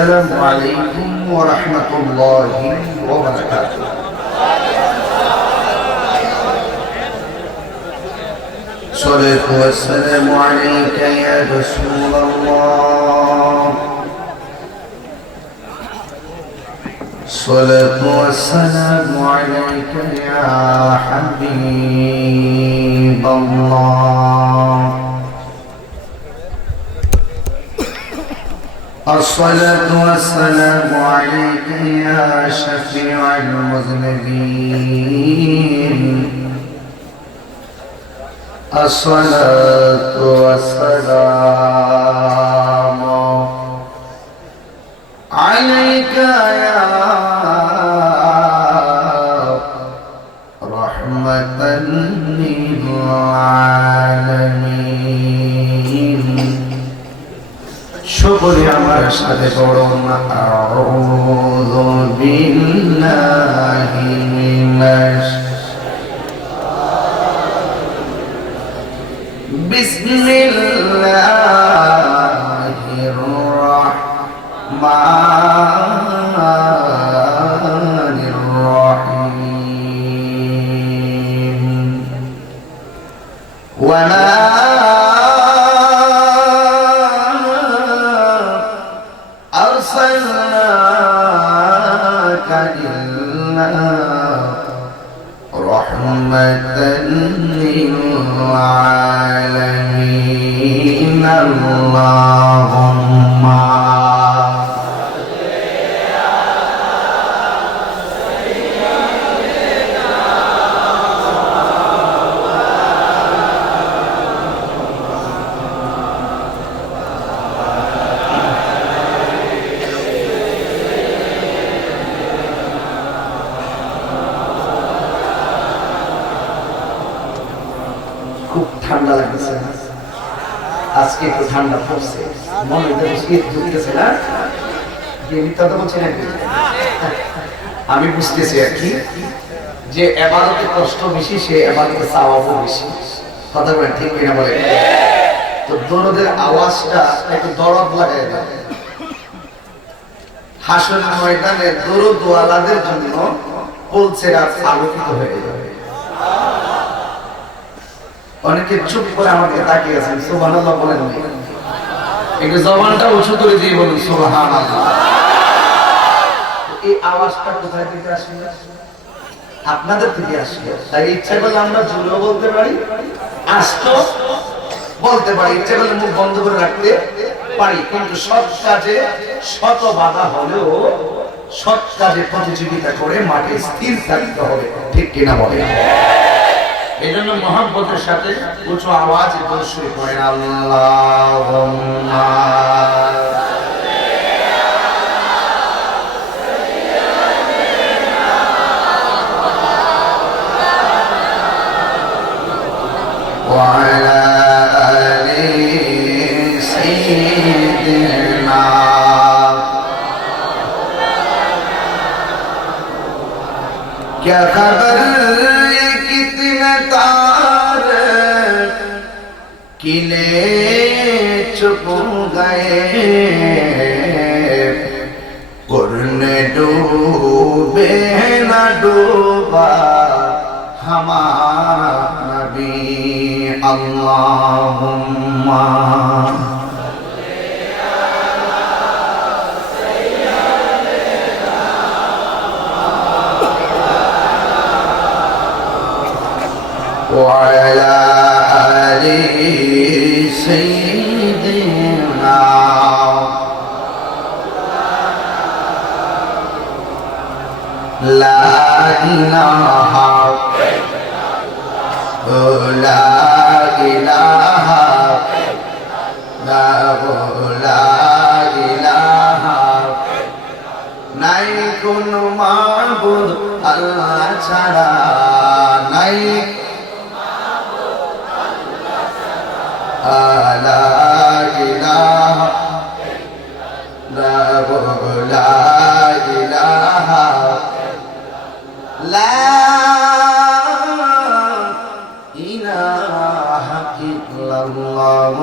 السلام عليكم ورحمة الله وبركاته. الصلاة والسلام عليك يا رسول الله. الصلاة والسلام عليك يا حبيب الله. الصلاة والسلام عليك يا شفيع المذنبين. الصلاة والسلام عليك يا رحمة للعالمين. شكري আমার সাথে পড়ুন আউযু বিল্লাহি মিনাশ বিসমিল্লাহির রাহমানির রাহিম. ওয়া أرسلناك إلا رحمة للعالمين. اللهم খুব ঠান্ডা লাগতেছে আজকে, একটু ঠান্ডা পড়ছে, মনে শীত ঢুকতেছে না, বলছি নাকি? আমি বুঝতেছি আর কি, যে এবাদতে কষ্ট বেশি সে এবাদতে সওয়াবও বেশি। কথা বলেন ঠিক কিনা বলেন? তো দরদের আওয়াজটা একটু দরদ লাগায় দেয়। হাসরের ময়দানে দরদ ওয়ালাদের জন্য বলছে রাত আলোকিত হয়ে যাবে। অনেকে চুপ করে আমাকে তাকিয়ে আছেন, সুবহানাল্লাহ বলেন না, একটু জবানটা উঁচু করে দিয়ে বলুন সুবহানাল্লাহ। এই আওয়াজটা কোথায় থেকে আসে? আপনাদের থেকে আসে। তাই ইচ্ছা করলে আমরা জুড়েও বলতে পারি, আস্তো বলতে পারি, ইচ্ছা করলে মুখ বন্ধ করে রাখতে পারি। কিন্তু সৎ কাজে শত বাধা হলেও সৎ কাজে প্রতিযোগিতা করে মাঠে স্থির থাকতে হবে, ঠিক কিনা বলে? এই জন্য মহব্বতের সাথে উঁচু আওয়াজে শুরু করেন আল্লাহুম্মা ওয়া আলা আলি সাইয়্যিদিনা। क्या खबर तारे किले चुप गए, पुरने डूबे न डूबा हमारा नबी। अल्लाहुम्मा وعلى آل سيدنا. لا إله لا إله لا إله নাই কোন মাবুদ আল্লাহ ছাড়া, নাই لا إله لا إله لا إله إلا الله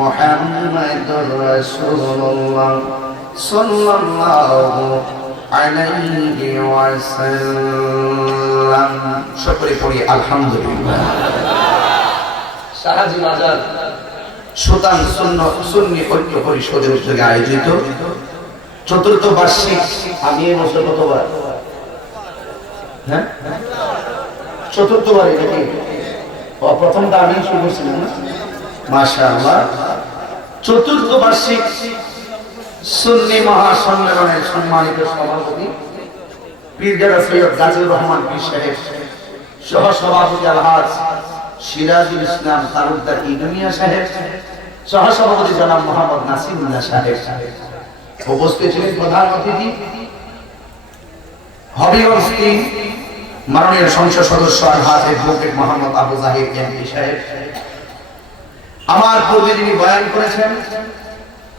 محمد رسول الله সাল্লাল্লাহু আলাইহি ওয়াসাল্লাম। সকলে পড়ি আলহামদুলিল্লাহ। শাহজি বাজার সুলতান সুন্নি ঐক্য পরিষদের উদ্যোগে আয়োজিত চতুর্থ বার্ষিক, আমি এই বছর কতবার, হ্যাঁ চতুর্থবার, এটা কি প্রথমটা আমি শুরু করছিলাম না, মাশাআল্লাহ। চতুর্থ বার্ষিক সুন্নি মহাসম্মেলনের সম্মানিত সভাপতি পীরজাদা সৈয়দ গাজীউর রহমান পীর সাহেব, সহ সভাপতি আলহাজ সিরাজুল ইসলাম তালুকদার ইদুনিয়া সাহেব, সহ সভাপতি জনাব মোহাম্মদ নাসিরুল্লাহ সাহেব, উপস্থিত ছিলেন প্রধান অতিথি হবিগঞ্জ মাননীয় সংসদ সদস্য আলহাজ অ্যাডভোকেট মোহাম্মদ আবু জাহির এমপি সাহেব। আমার পূর্বে যিনি বয়ান করেছেন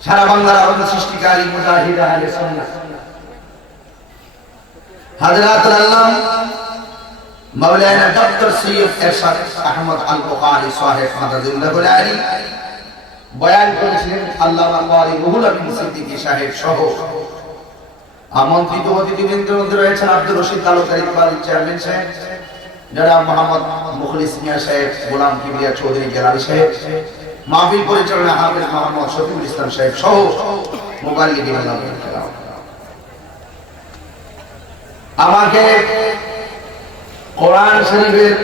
সারা বাংলার আলোড়ন সৃষ্টিকারী মুজাহিদ আহলে সুন্নাহ হযরতুল আল্লামা মাওলানা ডক্টর সৈয়দ এরশাদ আহমদ আল বুখারী সাহেব মাদাদুল্লাহ আলী, বয়ান করেছিলেন আল্লামা কারি রুহুল আমিন সিদ্দিকী সাহেব সহ আমন্ত্রিত অতিথিবৃন্দের মধ্যে রয়েছেন আব্দুর রশিদ তালুকদার ইকবাল চেয়ারম্যান সাহেব, জনাব মোহাম্মদ মুখলিস মিয়া সাহেব, গোলাম কিবরিয়া চৌধুরী গেলারি সাহেব, মাহফিল পরিচালনা হাফেজ মোহাম্মদ শফিকুল ইসলাম সাহেব সহ মুবাল্লিগিন। আমাকে কোরআন শরীফের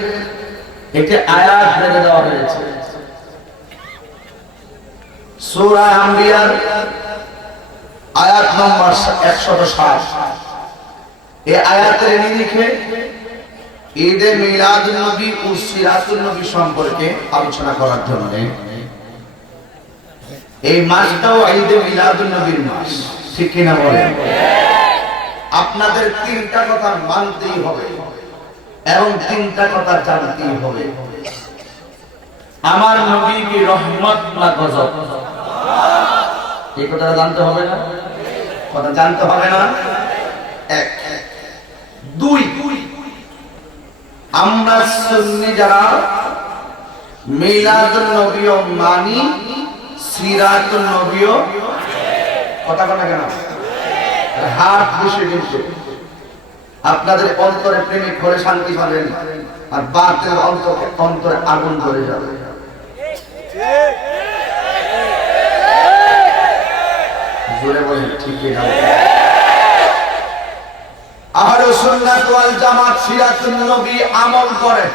একটি আয়াত বলে দেওয়া হয়েছে, সূরা আম্বিয়ার আয়াত নম্বর 107। এই আয়াতের নিরিখে ঈদে মিলাদুন নবী ও সিরাতুন নবী সম্পর্কে আলোচনা করার জন্য এই মাসটাও ঈদে মিলাদুন নবীর মাস, ঠিক কিনা বলেন? আপনাদের তিনটা কথা মানতেই হবে এবং তিনটা কথা জানতেই হবে। আমার নবী কি রহমত না গজব? এই কথাটা জানতে হবে না? কথা জানতে হবে না? এক। দুই, আমরা সুন্নি যারা মিলাদুন নবীও মানি, সিরাতুন নবীও, কথা বলে কেন হাত বসে কিন্তু আপনাদের অন্তরে প্রেমিক করে শান্তি পাবেন আর বাতের অন্তরে আগুন ধরে যাবে। জোরে বলেন ঠিক না? আহলে সুন্নাত ওয়াল জামাত সিরাতুন নবী আমল করে,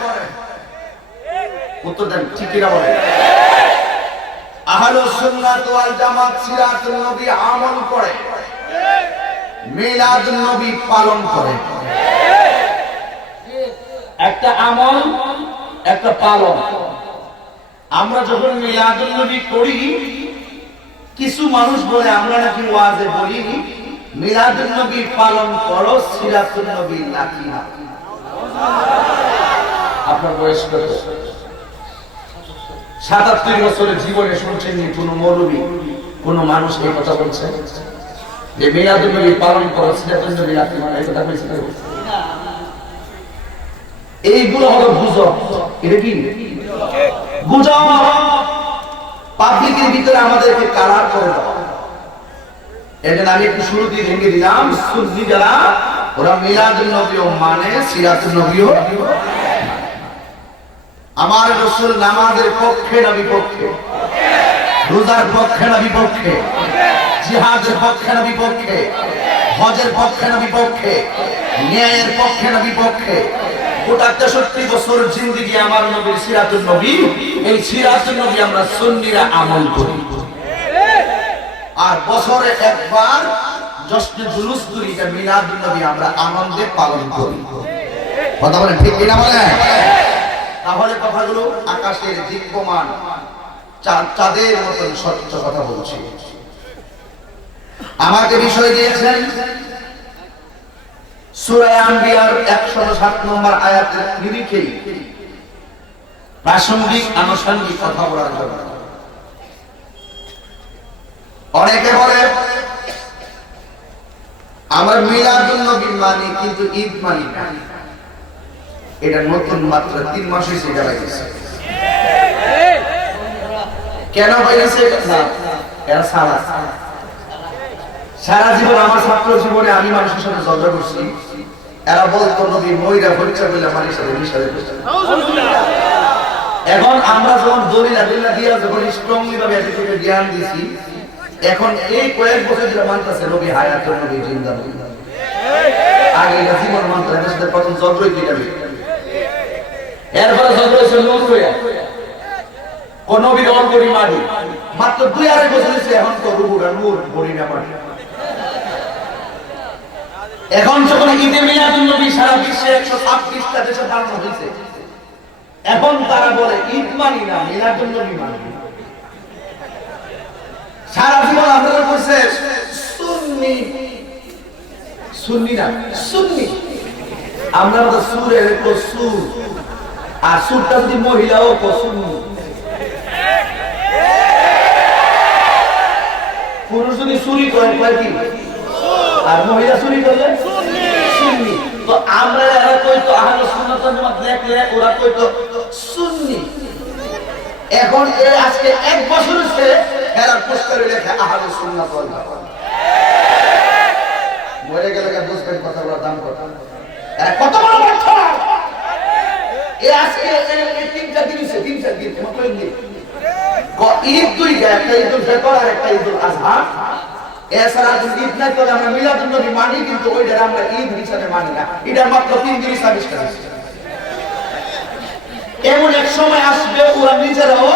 উত্তর দেন ঠিক না বলেন? আহলে সুন্নাত ওয়াল জামাত সিরাতুন নবী আমল করে, মিলাদুন নবী পালন করে। একটা আমল একটা পালন। আমরা যখন মিলাদুন নবী করি, কিছু মানুষ বলে আমরা নাকি ওয়াজে বলি মিলাদুন নবী পালন করো, সিরাতুন নবী নাকি না। আপনার বয়স কত? ৭৭ বছরের জীবনে শুনছেন কোন মৌলবী কোন মানুষ এই কথা বলছে যে মিলাদুন নবী পালন করো, সিরাতুন নবী নাকি না? এই কথা বলছে না। এইগুলো হলো গুজব। এটা কি গুজব? পাবলিকের ভিতরে আমাদেরকে কালার করে দেওয়া। এজন্য আমি একটু শুরুতেই ভেঙে দিলাম, সুন্নি যারা ওরা মিলাদুন নবীও মানে, সিরাতুন নবীও। আমার রাসূল নামাজের পক্ষে না বিপক্ষে? রোজার পক্ষে না বিপক্ষে? জিহাদের পক্ষে না বিপক্ষে? হজের পক্ষে না বিপক্ষে? ন্যায়ের পক্ষে না বিপক্ষে? গোটা 63 বছর জিন্দেগি আমার নবীর সিরাতুন নবী, এই সিরাতুন নবী আমরা সুন্নিরা আমল করি। আর বছরে একবার জশ্নে জুলুস করি, এটা মিলাদুন নবী আমরা আনন্দে পালন করি। কথা বলেন ঠিক কিনা বলেন? তাহলে কথাগুলো আকাশের দিব্যমান চাঁদের মতন সত্য কথা বলছি। আমাকে বিষয় দিয়েছেন সূরা আম্বিয়ার 107 নম্বর আয়াতের নিরিখে প্রাসঙ্গিক আনুষঙ্গিক কথা বলার জন্য। অনেকে বলে আমরা মিলাদুন নবী মানি কিন্তু ঈদ মানি না। এটা নতুন মাত্র 3 মাস হয়েছে এটা লাগিয়েছে। কেন হয়েছে? এরা সালা সারা জীবন আমার ছাত্র জীবনে আমি মানুষের সাথে ঝগড়া করছি, এরা বলতো নবী ময়রা পরীক্ষা করলে মানুষের সাথে মিশাতে। এখন আমরা যখন দলিল আদিল্লাহ দিয়া যখন স্ট্রংলি ভাবে এটিকে জ্ঞান দিছি, এখন এই কয়েক বছর যেটা মানতেছে নবী হায়াত, নবী জিন্দা, নবী আগে এটা জীবন মানতে এদের সাথে প্রথম ঝগড়াই কি যাবে, এরপরে ঝগড়া হয়েছে নূর হইয়া কোন নবীর অল্পরি মাটি মাত্র 2-2.5 বছর হয়েছে, এখন তো রুহুরা নূর বড়ি না মাটি। এখন যখন ঈদে মিলাদুন নবী সারা বিশ্বে 126টা দেশে পালন হয়েছে, এখন তারা বলে ঈদ মানি না, মিলাদুন নবী মানি। সারা জীবন আমরা বলছে সুন্নি, সুন্নি না সুন্নি, আমরা তো সুরের তো সুর, আর সুরটা যদি মহিলাও তো সুন্নি, পুরুষ যদি চুরি করে কি, আর মহিলা চুরি করলে সুন্নি। তো আমরা এরা কইতো আহলে সুন্নাত ওয়াল জামাত দেখলে ওরা কইতো সুন্নি। এখন এই আজকে 1 বছর হচ্ছে এরা পোস্টারে লেখা আহলে সুন্নাত ওয়াল জামাত। মরে গেলে বুঝবেন কথা বলার দাম কত, কত বড় কথা। এই আজকে এই 3টা দিন হচ্ছে, 3টা দিন মতলব নেই। ঈদ 2টা, একটা ঈদুল ফিতর আর একটা ঈদুল আযহা। এছাড়া যদি ঈদ না করে আমরা মিলাদুন নবী মানি, কিন্তু ওইটা আমরা ঈদ হিসাবে মানি না। এটা মাত্র 3 দিন আবিষ্কার হয়েছে। এমন এক সময় আসবে ওরা নিজেরাও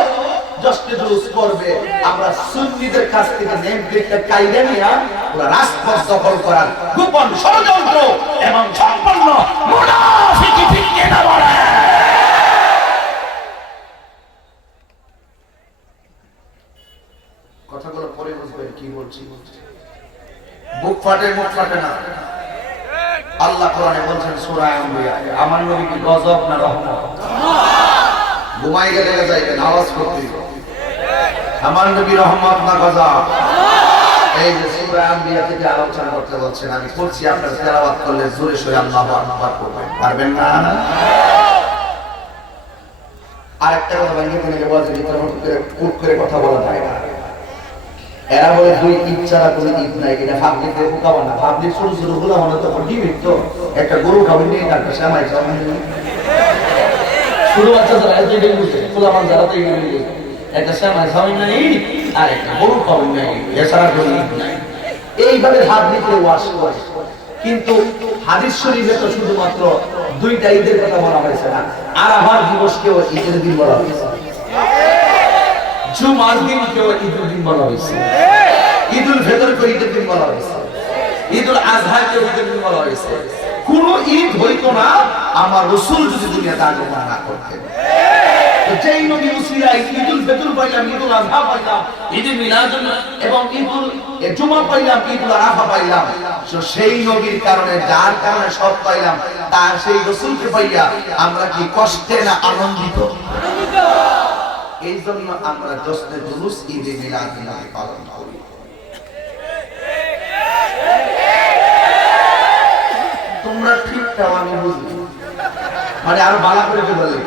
জশ্নে জুলুস করবে, আমরা সুন্নিদের কাছ থেকে নেম প্লেটটা কাইরে নিয়ে ওরা রাজপথ দখল করার গোপন ষড়যন্ত্র এবং সম্পূর্ণ মুনাফিকি ফিকিয়ে না বলে। কথাগুলো পরে বুঝবেন কি বলছি। বুক ফাটে মুখ ফাটে না। আল্লাহ কোরআনে বলছেন সূরা আম্বিয়া, আমার নবী কি গজব না রহমত? ঘুমাই গেলে যাইবেন আওয়াজ করতে, আমার নবী রহমত না গজব? এই যে সূরা আম্বিয়া থেকে আলোচনা করতে বলছেন, আমি করছি, আপনারা তেলাওয়াত করলে জোরে সোরে আল্লাহু আকবার করবেন, পারবেন না? আরেকটা কথা ভাঙিয়ে দিলে বলছে ভিতরে কুট করে কথা বলা যায় না। এরা বলে 2 ঈদ ছাড়া কোনো ঈদ নাই, এটা ভাবলিতে হুকাবো না। ভাবলি ছোট ছোট গুলো মনে তো ডিমিট, তো একটা গরু খাবেন নিয়ে তারপর সামাই সামাই ছোট বাচ্চা যারা এত এটাই বুঝে, খোলামান যারা তো এগুলো একটা সামাই সামাই নাই আর একটা গরু খাবেন নাই, এছাড়া কোনো ঈদ নাই। এইভাবে ভাবলিতে ওয়াশ করে, কিন্তু হাদিস শরীফে তো শুধুমাত্র 2টা ঈদের কথা বলা হয়েছে না, আরাফার দিবসকেও ঈদের দিন বলা হয়েছে, জুমার দিনকেও ঈদের দিন বলা হয়েছে, ঈদুল ফিতরকে ঈদের দিন বলা হয়েছে, ঈদুল আযহাকে ঈদের দিন বলা হয়েছে। কোন ঈদ হইতো না আমার রাসূল যদি দুনিয়াতে আগমন না করতেন। তো যেই নবী উসিলায় ঈদুল ফিতর পাইলাম, ঈদুল আযহা পাইলাম, ঈদুল মিলাদুন এবং ঈদুল জুমা পাইলাম, ঈদুল আরাফা পাইলাম, তো সেই নবীর কারণে, যার কারণে সব পাইলাম, তার সেই রাসূলকে পাইয়া আমরা কি কষ্টে না আনন্দিত? এই জন্য আমরা জশ্নে জুলুস ঈদে মিলাদুন নবী পালন করি। তোমরা ঠিকঠাক আমি বুঝি, মানে আরো ভালো করে বলে,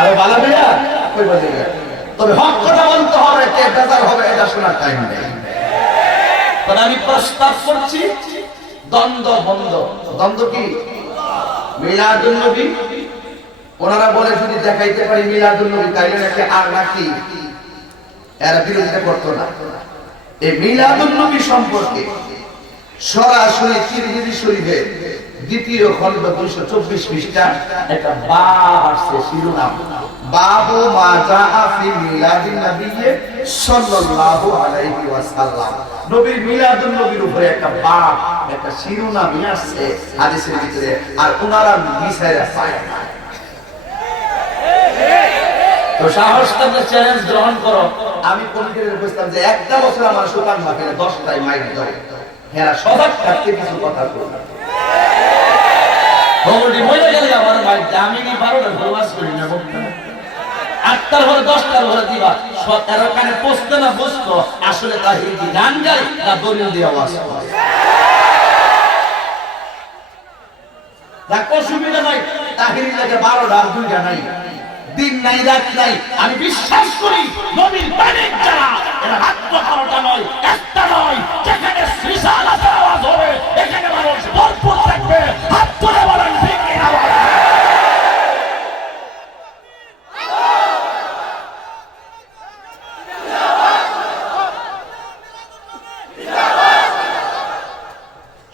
আরো ভালো করে বলে, তবে হক কথা বলতে হবে, কে বেজার হবে এটা শোনার টাইম নেই। তবে আমি প্রস্তাব করছি দ্বন্দ্ব বন্ধ। দ্বন্দ্ব কি? মিলাদুন নবী ওনারা বলে যদি দেখাইতে পারি মিলাদুন নবী, তাইলে নাকি আর নাকি এরা বিরোধিতা করতো না। এই মিলাদুন নবী সম্পর্কে সরাসরি তিরমিজি শরীফে 2য় খণ্ড 224 পৃষ্ঠা একটা বাব আছে, শিরোনাম বাবু মা জাআ ফি মিলাদিন নবী সাল্লাল্লাহু আলাইহি ওয়াসাল্লাম। নবীর মিলাদুন নবীর উপরে একটা বাব, একটা শিরোনামই আছে হাদিসের ভিতরে, আর ওনারা মিসাইরা পায় না। তো সাহস থাকলে চ্যালেঞ্জ গ্রহণ করো। আমি কমিটিতে বলতাম যে একটা বছর আমার সুতান মাকে 10টাই মাইক ধরে, হ্যাঁ সজাগ থাকতে কিছু কথা বলবো। বগলটি মরে গেলে আমার মাইক আমি কি 12টা ফরমাস করি না, 8টার পরে 10টার পরে দিবা, 17 কানে পৌঁছতে না বুঝতো আসলে তাহির কি গান গায় না দলিল দিয়ে আওয়াজ করে। দেখো সুবিধা নাই, তাহির লাগে 12টা আর 2টা নাই, দিন নাই রাত নাই। আমি বিশ্বাস করি নবীর বাণিক যারা এরা রাত্র 12টা নয়, একটা নয়, যেখানে রিসালাতের আওয়াজ হবে এখানে মানুষ ভরপুর থাকবে। হাত তুলে বলেন ঠিক কিনা বলেন।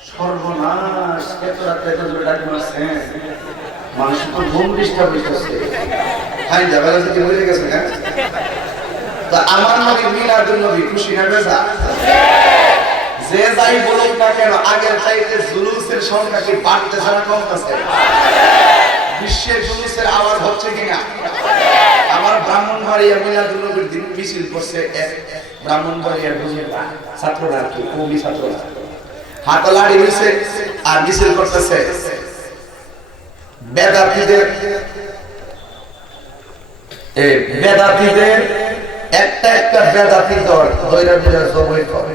সর্বনাশ, এত রাতে এত জোরে ডাক মারছেন, মানুষ তো ঘুম ডিস্টার্ব হইতেছে। হাই যাবেলা যদি হয়ে গেছে না, তা আমার নবী মিলাদুন নবী খুশি না বেজা? যে যাই বলুক না কেন আগের চাইতে জুলুসের সংখ্যা কি বাড়তেছে না কমতেছে? বিশ্বের জুলুসের আওয়াজ হচ্ছে কিনা? আমার ব্রাহ্মণবাড়িয়া মিলাদুন নবীর দিন মিছিল করছে এক ব্রাহ্মণবাড়িয়ার বুঝিরা ছাত্ররা, কি কবি ছাত্ররা হাতে লাড়ি মিছিল আর মিছিল করতেছে বেদাতীদের একটা একটা বেদাতি দল দইরা দইরা জবই করে।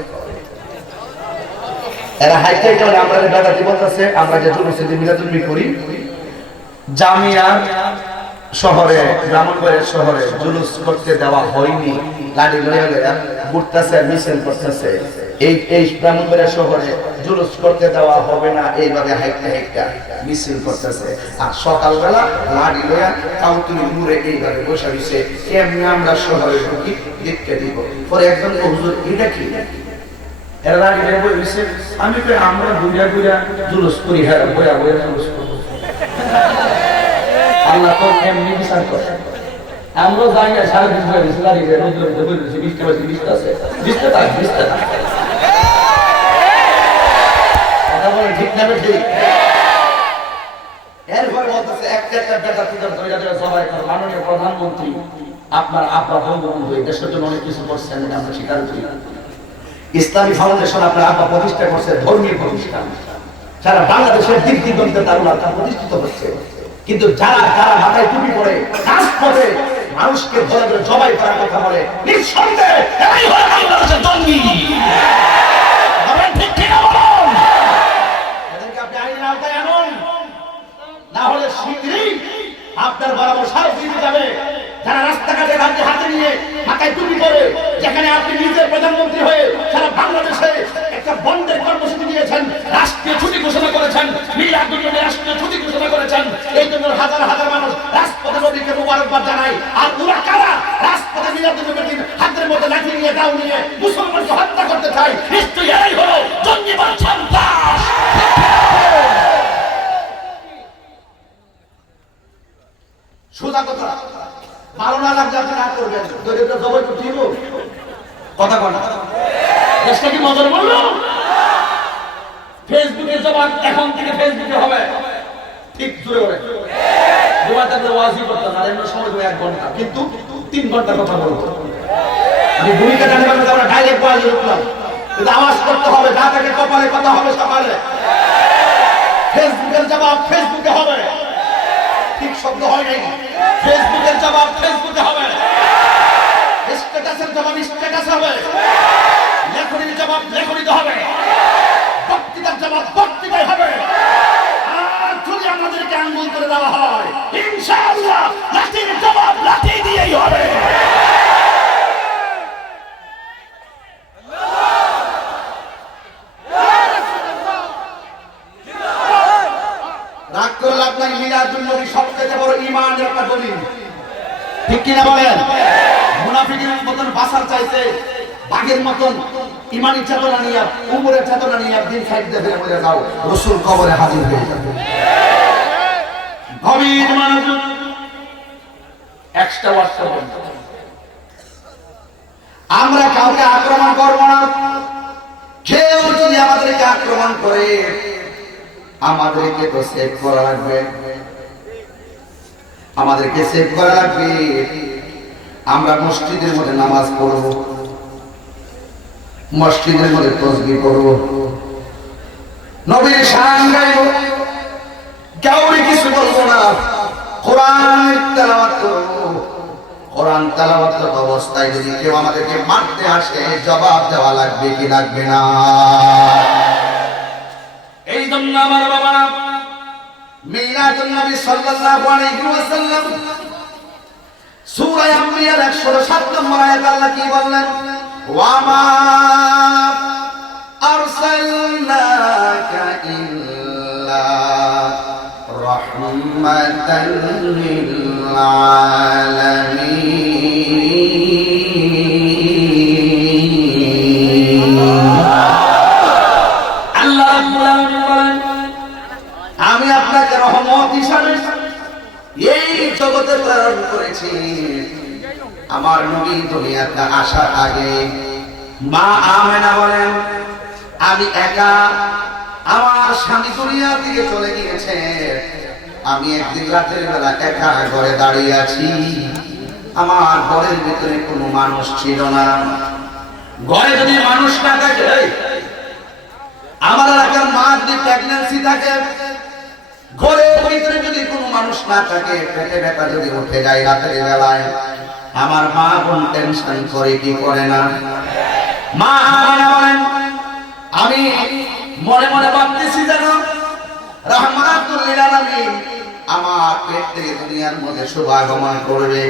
এরা হাইতে করে আমরা যে বেদাতি বলতেছে, আমরা যে জুলুসে যে মিলাদুন নবী করি, জামিয়া শহরে ব্রাহ্মণবাড়িয়া শহরে জুলুস করতে দেওয়া হয়নি। লাড়ি লইয়া লইয়া ঘুরতেছে, মিছিল করতেছে। এই ব্রাহ্মণবাড়িয়া শহরে জুলুস করতে দেওয়া হবে না, এইভাবে হাইটা হাইটা মিছিল করতেছে। আর সকালবেলা লাড়ি লইয়া কাউতুলি ঘুরে এইভাবে বসে দিছে, কেমনি আমরা শহরে ঢুকি দেখতে দিব। পরে একজন হুজুর, এটা কি? এরা লাড়ি লইয়া বসে, আমি কই আমরা ঘুরিয়া ঘুরিয়া জুলুস করি, হ্যাঁ বইয়া বইয়া জুলুস করব। আল্লাহ তো এমনি বিচার করে। আমরা যাই না, সারা দিন ধরে লাড়ি লইয়া রোদ্রে বসে দিছি, বৃষ্টি বাজে, বৃষ্টি আছে, বৃষ্টি থাক, বৃষ্টি থাক। ঠিক না ঠিক? এরপর বলতেছে একটা একটা বেদাতি দল দইরা দইরা সবাই করে। মাননীয় প্রধানমন্ত্রী আপনার আব্বা বঙ্গবন্ধু এই দেশের জন্য অনেক কিছু করছেন, আমরা স্বীকার করি। ইসলামী ফাউন্ডেশন আপনার আব্বা প্রতিষ্ঠা করছে, ধর্মীয় প্রতিষ্ঠান, সারা বাংলাদেশের দিক দিগন্তে দারুল আরকাম প্রতিষ্ঠিত হচ্ছে। কিন্তু যারা যারা মাথায় টুপি পরে রাজপথে মানুষকে ধরে ধরে জবাই করার কথা বলে, নিঃসন্দেহে এরাই হলো বাংলাদেশের জঙ্গি। ঠিক কিনা বলুন? এদেরকে আপনি আইনের আওতায় আনুন, না হলে শীঘ্রই আপনার বরাবর সার দিতে যাবে। যারা রাস্তাঘাটে হাতে নিয়ে মাথায় টুপি পরে, যেখানে আপনি নিজের প্রধানমন্ত্রী হয়ে সারা বাংলাদেশে একটা বন্ধের কর্মসূচি দিয়েছেন, রাষ্ট্রীয় ছুটি ঘোষণা করেছেন, মিলাদুন নবী রাষ্ট্রীয় ছুটি ঘোষণা করেছেন, এই জন্য হাজার হাজার মানুষ রাজপথে নবীকে মুবারকবাদ জানায়। আর ওরা কারা? রাজপথে মিলাদুন নবীর দিন হাতের মধ্যে লাঠি নিয়ে দাও নিয়ে মুসলমানকে হত্যা করতে চায়। নিশ্চয়ই এরাই হলো জঙ্গিবাদ সন্ত্রাস। সোজা কথা, ভালো না লাগলে আপনি না করবেন, দরিদ্র জবাই করতে দিব কথা বলা। দেশটা কি মজার বললো? ফেসবুকের জবাব এখন থেকে ফেসবুকে হবে, ঠিক জোরে বলে জবাতে ওয়াজি করতে না, এমন সময় দেবো 1 ঘন্টা, কিন্তু 3 ঘন্টা কথা বলবো। আমি ভূমিকা জানি না, আমরা ডাইরেক্ট ওয়াজি করলাম, কিন্তু আওয়াজ করতে হবে, যা থেকে কপালে কথা হবে সকালে। ফেসবুকের জবাব ফেসবুকে হবে, ঠিক শব্দ হয় নাই। ফেসবুকের জবাব ফেসবুকে হবে, স্ট্যাটাসের জবাব স্ট্যাটাস হবে, লেখনির জবাব লেখনিতে হবে, বক্তৃতার জবাব বক্তৃতায় হবে। আর যদি আমাদেরকে আঙ্গুল করে দেওয়া হয়, ইনশাআল্লাহ লাঠির জবাব লাঠি দিয়েই হবে। রাগ করলে আপনার মিলাদুন নবী সবচেয়ে বড় ঈমানের একটা দলিল, ঠিক কিনা বলেন? মুনাফিকের মতন বাসার চাইতে বাঘের মতন ঈমানি চেতনা নিয়ে, উমরের চেতনা নিয়ে দিন সাইড দিয়ে ফিরে বলে যাও, রাসূল কবরে হাজির হয়ে যাবে। গভীর মনোযোগ, এক্সট্রা ওয়ার্ড করবেন। আমরা কাউকে আক্রমণ করব না। কেউ যদি আমাদেরকে আক্রমণ করে, আমাদেরকে তো সেভ করা লাগবে, আমাদেরকে সেভ করা লাগবে। আমরা মসজিদের মধ্যে নামাজ পড়ব, মসজিদের মধ্যে তাসবিহ পড়ব, নবীর শান গাইব, কাউকে কিছু বলবো না, কোরআন তেলাওয়াত করব। কোরআন তেলাওয়াত অবস্থায় যদি কেউ আমাদেরকে মারতে আসে, জবাব দেওয়া লাগবে কি লাগবে না? এই জন্য আমার বাবা মিলাদুন নবী সাল্লাল্লাহু আলাইহি ওয়াসাল্লাম সূরা আম্বিয়ার 107 নম্বর আয়াত আল্লাহ কি বললেন? ওয়া মা আরসালনাকা ইল্লা রাহমাতাল লিল আলামিন। আল্লাহ রাব্বুল আলামিন বলেন, আমি আপনাকে রহমত হিসাবে এই জগতে প্রেরণ করেছি। আমার নবী দুনিয়াতে আসার আগে মা আমেনা বলেন, আমি একা, আমার স্বামী দুনিয়া থেকে চলে গিয়েছে, আমি একদিন রাতের বেলা একা ঘরে দাঁড়িয়ে আছি। আমার ঘরের ভিতরে কোনো মানুষ ছিল না। ঘরে যদি মানুষ না থাকে, আমার এলাকার মা যদি প্রেগন্যান্সি থাকে, ঘরের ভিতরে যদি কোনো মানুষ না থাকে, পেটে ব্যথা যদি উঠে যায় রাতের বেলায়, আমার মা বোন টেনশন করে কি করে না? মা বলেন, আমি মনে মনে ভাবতেছি যেন রাহমাতুল লিল আলামিন আমার পেট থেকে দুনিয়ার মধ্যে শুভাগমন করবে,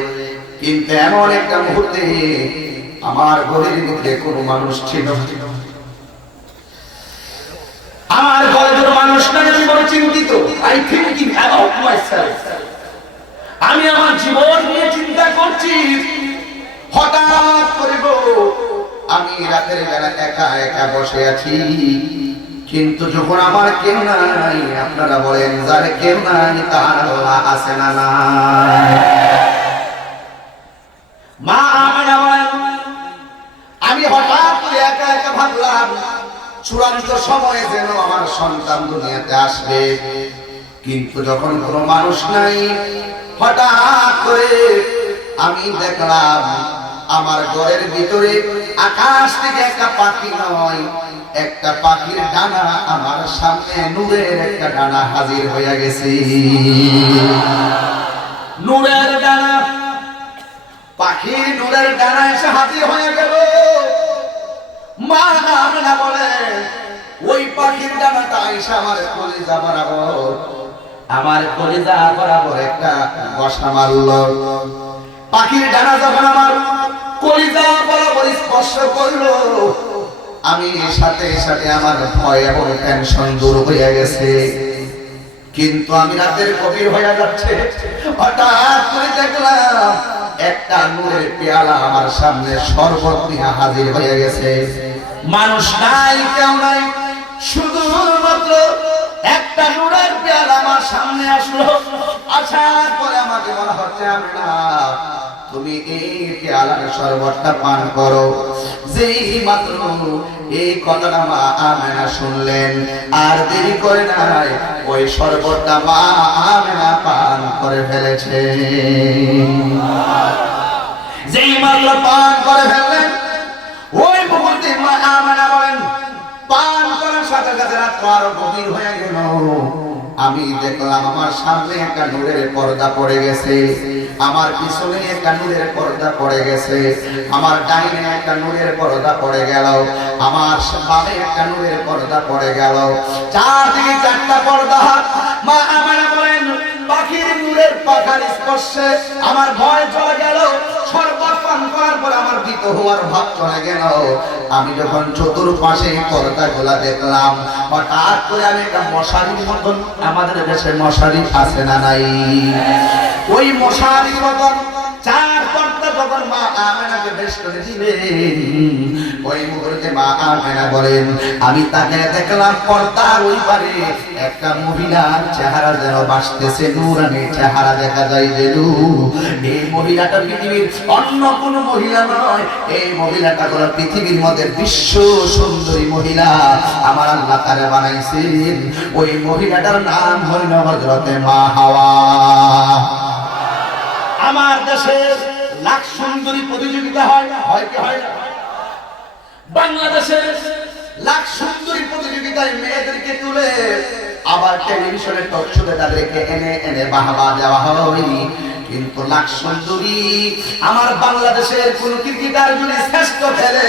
কিন্তু এমন একটা মুহূর্তে আমার ঘরের মধ্যে কোনো মানুষ ছিল না। আমার ঘরে কোনো মানুষ নাই, আমি বড় চিন্তিত। আই থিংকিং অ্যাবাউট মাইসেলফ, আমি আমার জীবন নিয়ে চিন্তা করছি। হঠাৎ করে আমি রাতের বেলা একা একা বসে আছি, কিন্তু যখন আমার কেউ নাই, আপনারা বলেন যার কেউ নাই তার আল্লাহ আছে না নাই? মা আমেনা বলেন, আমি হঠাৎ করে একা একা ভাবলাম চূড়ান্ত সময়ে যেন আমার সন্তান দুনিয়াতে আসবে, কিন্তু যখন কোনো মানুষ নাই, হঠাৎ করে আমি দেখলাম আমার ঘরের ভিতরে আকাশ থেকে একটা পাখি নয়, একটা পাখির ডানা আমার সামনে, নূরের একটা ডানা হাজির হয়ে গেছে। নূরের ডানা, পাখি নূরের ডানা এসে হাজির হয়ে গেল। মা আমেনা বলে, ওই পাখির ডানাটা এসে আমার কলিজা বরাবর, আমার কলিজা বরাবর একটা বসা মারল। পাখির ডানা যখন আমার কলিজা বরাবর স্পর্শ করলো, আমি সাথে সাথে আমার ভয় এবং টেনশন দূর হয়ে গেছে। কিন্তু আমি রাতের গভীর হয়ে যাচ্ছে, হঠাৎ করে দেখলাম একটা নূরের পেয়ালা আমার সামনে শরবত নিয়ে হাজির হয়ে গেছে। মানুষ নাই, কেউ নাই, শুধুমাত্র একটা নূরের পেয়ালা আমার সামনে আসলো। আসার পরে আমাকে বলা হচ্ছে, আমেনা তুমি এই পেয়ালার শরবতটা পান করো। যেই মাত্র এই কথাটা মা আমেনা শুনলেন, আর দেরি করে নাই, ওই শরবতটা মা আমেনা পান করে ফেলেছে। যেই মাত্র পান করে ফেললেন, ওই মুহূর্তে মা আমেনা বলেন, পান করার সাথে সাথে রাত আরো গভীর হয়ে গেল। আমি দেখলাম আমার সামনে একটা নূরের পর্দা পড়ে গেছে, আমার পিছনে একটা নূরের পর্দা পড়ে গেছে, আমার ডাইনে একটা নূরের পর্দা পড়ে গেল, আমার বামে একটা নূরের পর্দা পড়ে গেল। চারদিকে চারটা পর্দা। মা আমেনা বলেন, পাখির নূরের পাখার স্পর্শে আমার ভয় চলে গেল। শরবত পান করার পর আমার ভীত হওয়ার ভাব চলে গেল। আমি যখন চতুর্পাশে পর্দাগুলা দেখলাম, হঠাৎ করে আমি একটা মশারির মতন, আমাদের দেশে মশারি আছে না নাই, ওই মশারির মতন চার পর্দা যখন মা আমেনাকে বেশ করে দিলেন, ওই মুহূর্তে মা আমেনা বলেন, আমি তাকে দেখলাম পর্দার ওই পারে একটা মহিলার চেহারা যেন ভাসতেছে, নূরানি চেহারা দেখা যায় যেন। এই মহিলাটা পৃথিবীর অন্য কোনো মহিলা নয়, এই মহিলাটা হলো পৃথিবীর মধ্যে বিশ্ব সুন্দরী মহিলা, আমার আল্লাহ তারে বানাইছেন। ওই মহিলাটার নাম হল হযরতে মা হাওয়া। আমার দেশে লাখ সুন্দরী প্রতিযোগিতা হয়, হয় কি হয় না? বাংলাদেশে লাখ সুন্দরী প্রতিযোগিতায় মেয়েদেরকে তুলে আবার টেলিভিশনের টক শোতে তাদেরকে এনে এনে বাহবা দেওয়া হয়। কিন্তু লাখ সুন্দরী আমার বাংলাদেশের কোন ক্রিকেটার যদি শ্রেষ্ঠ খেলে,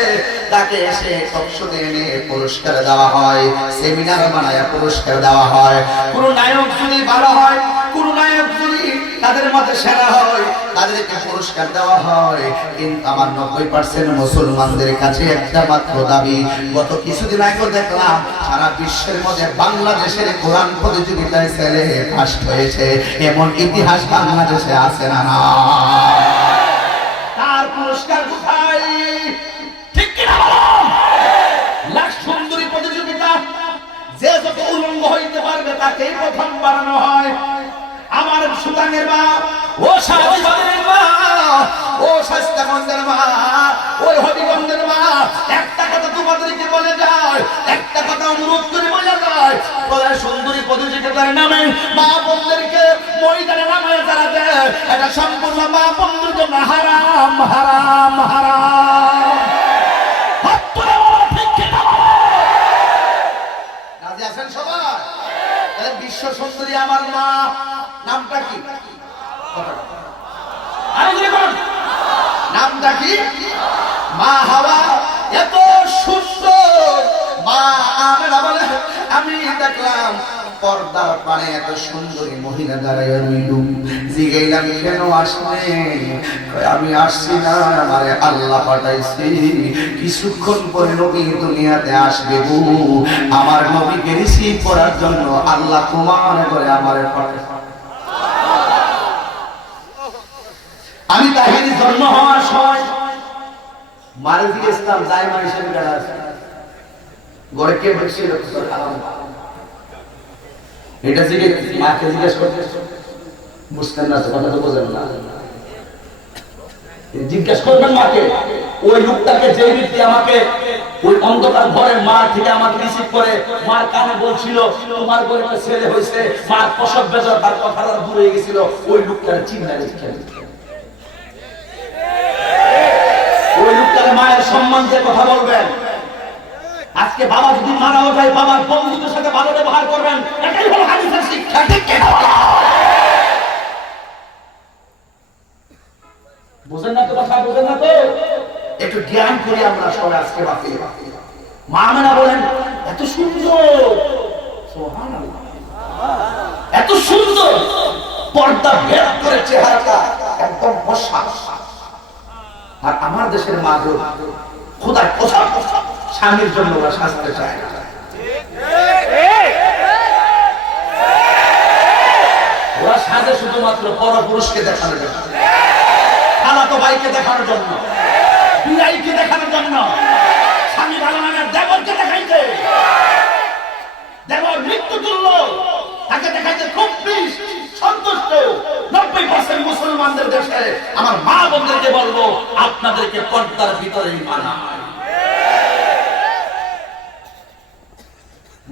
তাকে এসে টক শোতে এনে পুরস্কার দেওয়া হয়, সেমিনার বানায় পুরস্কার দেওয়া হয়। কোন নায়ক যদি ভালো হয়, কোন নায়ক যদি তাদের মধ্যে সেরা হয়, তাদেরকে পুরস্কার দেওয়া হয়। কিন্তু আমার 90% মুসলমানদের কাছে একটা মাত্র দাবি। গত কিছুদিন আগে দেখলাম সারা বিশ্বের মধ্যে বাংলাদেশের কোরআন প্রতিযোগিতায় ছেলে ফার্স্ট হয়েছে, এমন ইতিহাস বাংলাদেশে আছে না? না, তার পুরস্কার কোথায়? ঠিক কিনা বলুন? লাখ সুন্দরী প্রতিযোগিতা, যে যত উলঙ্গ হইতে পারবে তাকেই প্রথম বানানো হয়। আমার সুতানের মা, ও শাহবাগের মা, ও শাস্তাগঞ্জের মা, ওই হবিগঞ্জের মা, একটা কথা তোমাদেরকে বলে যায়, একটা কথা অনুরোধ করে বলে যায়, প্রলয় সুন্দরী প্রতিযোগিতার নামে মা বোনদেরকে ময়দানে নামায় দাঁড়াতে, এটা সম্পূর্ণ মা বোনদের জন্য হারাম, হারাম, হারাম। রাজি আছেন সবাই? তাহলে বিশ্ব সুন্দরী আমার মা নামটা কি? নামটা কি? মা হাওয়া। এত সুন্দর মা আমেনা বলে, আমি দেখলাম পর্দার পানে এত সুন্দরী মহিলা দাঁড়াইয়া রইল। জিগাইলাম কেন আসলে? আমি আসছি না, আমারে আল্লাহ পাঠাইছে। কিছুক্ষণ পরে নবী দুনিয়াতে আসবে গো, আমার নবীকে রিসিভ করার জন্য আল্লাহ তোমার করে আমারে পাঠাইছে। আমি তাহিনী জন্ম হওয়ার সময় মারে দিয়ে ইসলাম যাই মা হিসেবে দাঁড়া আছে ঘরে কে বসছিল, এটা জিজ্ঞেস মাকে জিজ্ঞেস করতে বুঝতেন না, কথা তো বোঝেন না, জিজ্ঞেস করবেন মাকে। ওই লোকটাকে যে ব্যক্তি আমাকে ওই অন্ধকার ঘরের মা থেকে আমাকে রিসিভ করে মার কানে বলছিল তোমার ঘরে একটা ছেলে হয়েছে, মার প্রসব বেদনা তার কথাটা দূরে গেছিল, ওই লোকটার চিন্তা রেখে ওই লোকটার মায়ের সম্মান দিয়ে কথা বলবেন। আজকে বাবা যদি মারাও যায়, বাবার বন্ধুদের সাথে ভালো ব্যবহার করবেন, এটাই হলো হাদিসের শিক্ষা। ঠিক কিনা বলো? বুঝেন না তো কথা? বুঝেন না তো? একটু জ্ঞান করি আমরা সবাই আজকে বাকি। মা আমেনা বলেন এত সুন্দর, সুবহানাল্লাহ, এত সুন্দর পর্দা ভেদ করে চেহারাটা একদম ফর্সা। আর আমার দেশের মা খোদার কসম স্বামীর জন্য ওরা সাজতে চায় না, ওরা সাজে শুধুমাত্র পরপুরুষকে দেখানোর জন্য, খালাতো ভাইকে দেখানোর জন্য, বিয়াইকে দেখানোর জন্য, স্বামী ভালো নামের দেবরকে দেখাইতে, দেবর মৃত্যু তুল্য তাকে দেখাইতে খুব সন্তুষ্ট। 90% মুসলমানদের দেশে আমার মা বোনদেরকে বলবো আপনাদেরকে পর্দার ভিতরেই মানায়।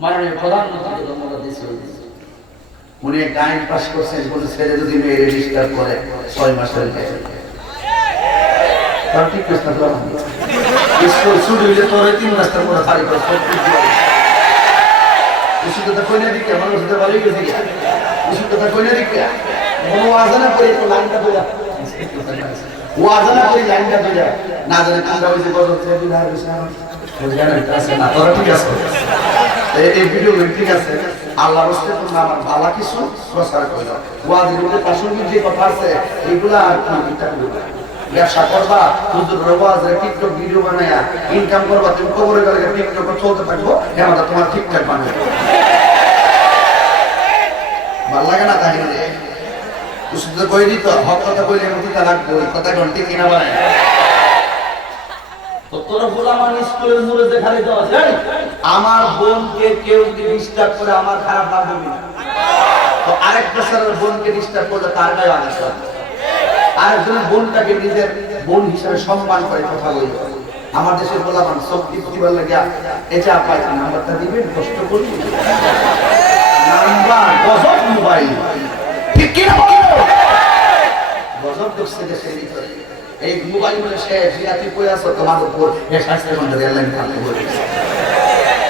মাননীয় প্রধানমন্ত্রী উনি একটা আইন পাস করছেন, কোন ছেলে যদি মেয়ে রেজিস্টার করে 6 মাসের জেল। তার ঠিক প্রশ্ন করা স্কুল ছুটি হইলে তোর 3 মাস পরে তারিখ কথা কইনা দিকে মানুষ হতে ভালোই গেছে, কিছু কথা কইনা দিকে ওয়াজনা করে একটু লাইনটা কইরা ওয়াজনা করে লাইনটা কইরা না জানে কান্দা হইছে বছর থেকে বিহার বিষয় বুঝানোর আছে না। তোরা ঠিক আছে, এই ভিডিও ঠিক আছে, আল্লাহর রাস্তায় তোমরা আমার ভালো কিছু প্রচার করো। ওয়াজের মধ্যে প্রাসঙ্গিক যে কথা আছে এগুলা আর কি চিন্তা করবে। ব্যবসা করবা, হুজুর ওয়াজের টিকটক ভিডিও বানায়া ইনকাম করবা, তুমি কবরে গেলে টিকটক চলতে থাকবো, এমনটা তোমার ঠিকঠাক বানাবে। ভালো লাগে না? তাই শুধু কই দিত হক কথা কইলে এমন দিতে লাগবে, ওই কথা ঘন্টি কিনা বানায় তো তোরা গোলামান স্কুলের মুড়ে দেখালে দেওয়া যায়। আমার বোনকে কেউ যদি ডিস্টার্ব করে আমার খারাপ লাগবে না, তো আরেক বছরের বোনকে ডিস্টার্ব করলে তার গায়ে আঘাত লাগবে। আরেকজনের বোনটাকে নিজের বোন হিসাবে সম্মান করে কথা বলবে। আমার দেশের গোলামান সব দিবার লাগে এটা আপনার নাম্বারটা দিবেন, কষ্ট করবেন নাম্বার গজব মোবাইল, ঠিক কি না বলো? গজব দেখছে দেশের ভিতরে এই মোবাইল বলে সে জিয়াতি কই আছে তোমার উপর এ শাস্তি মন্দির এলেন থাকতে বলে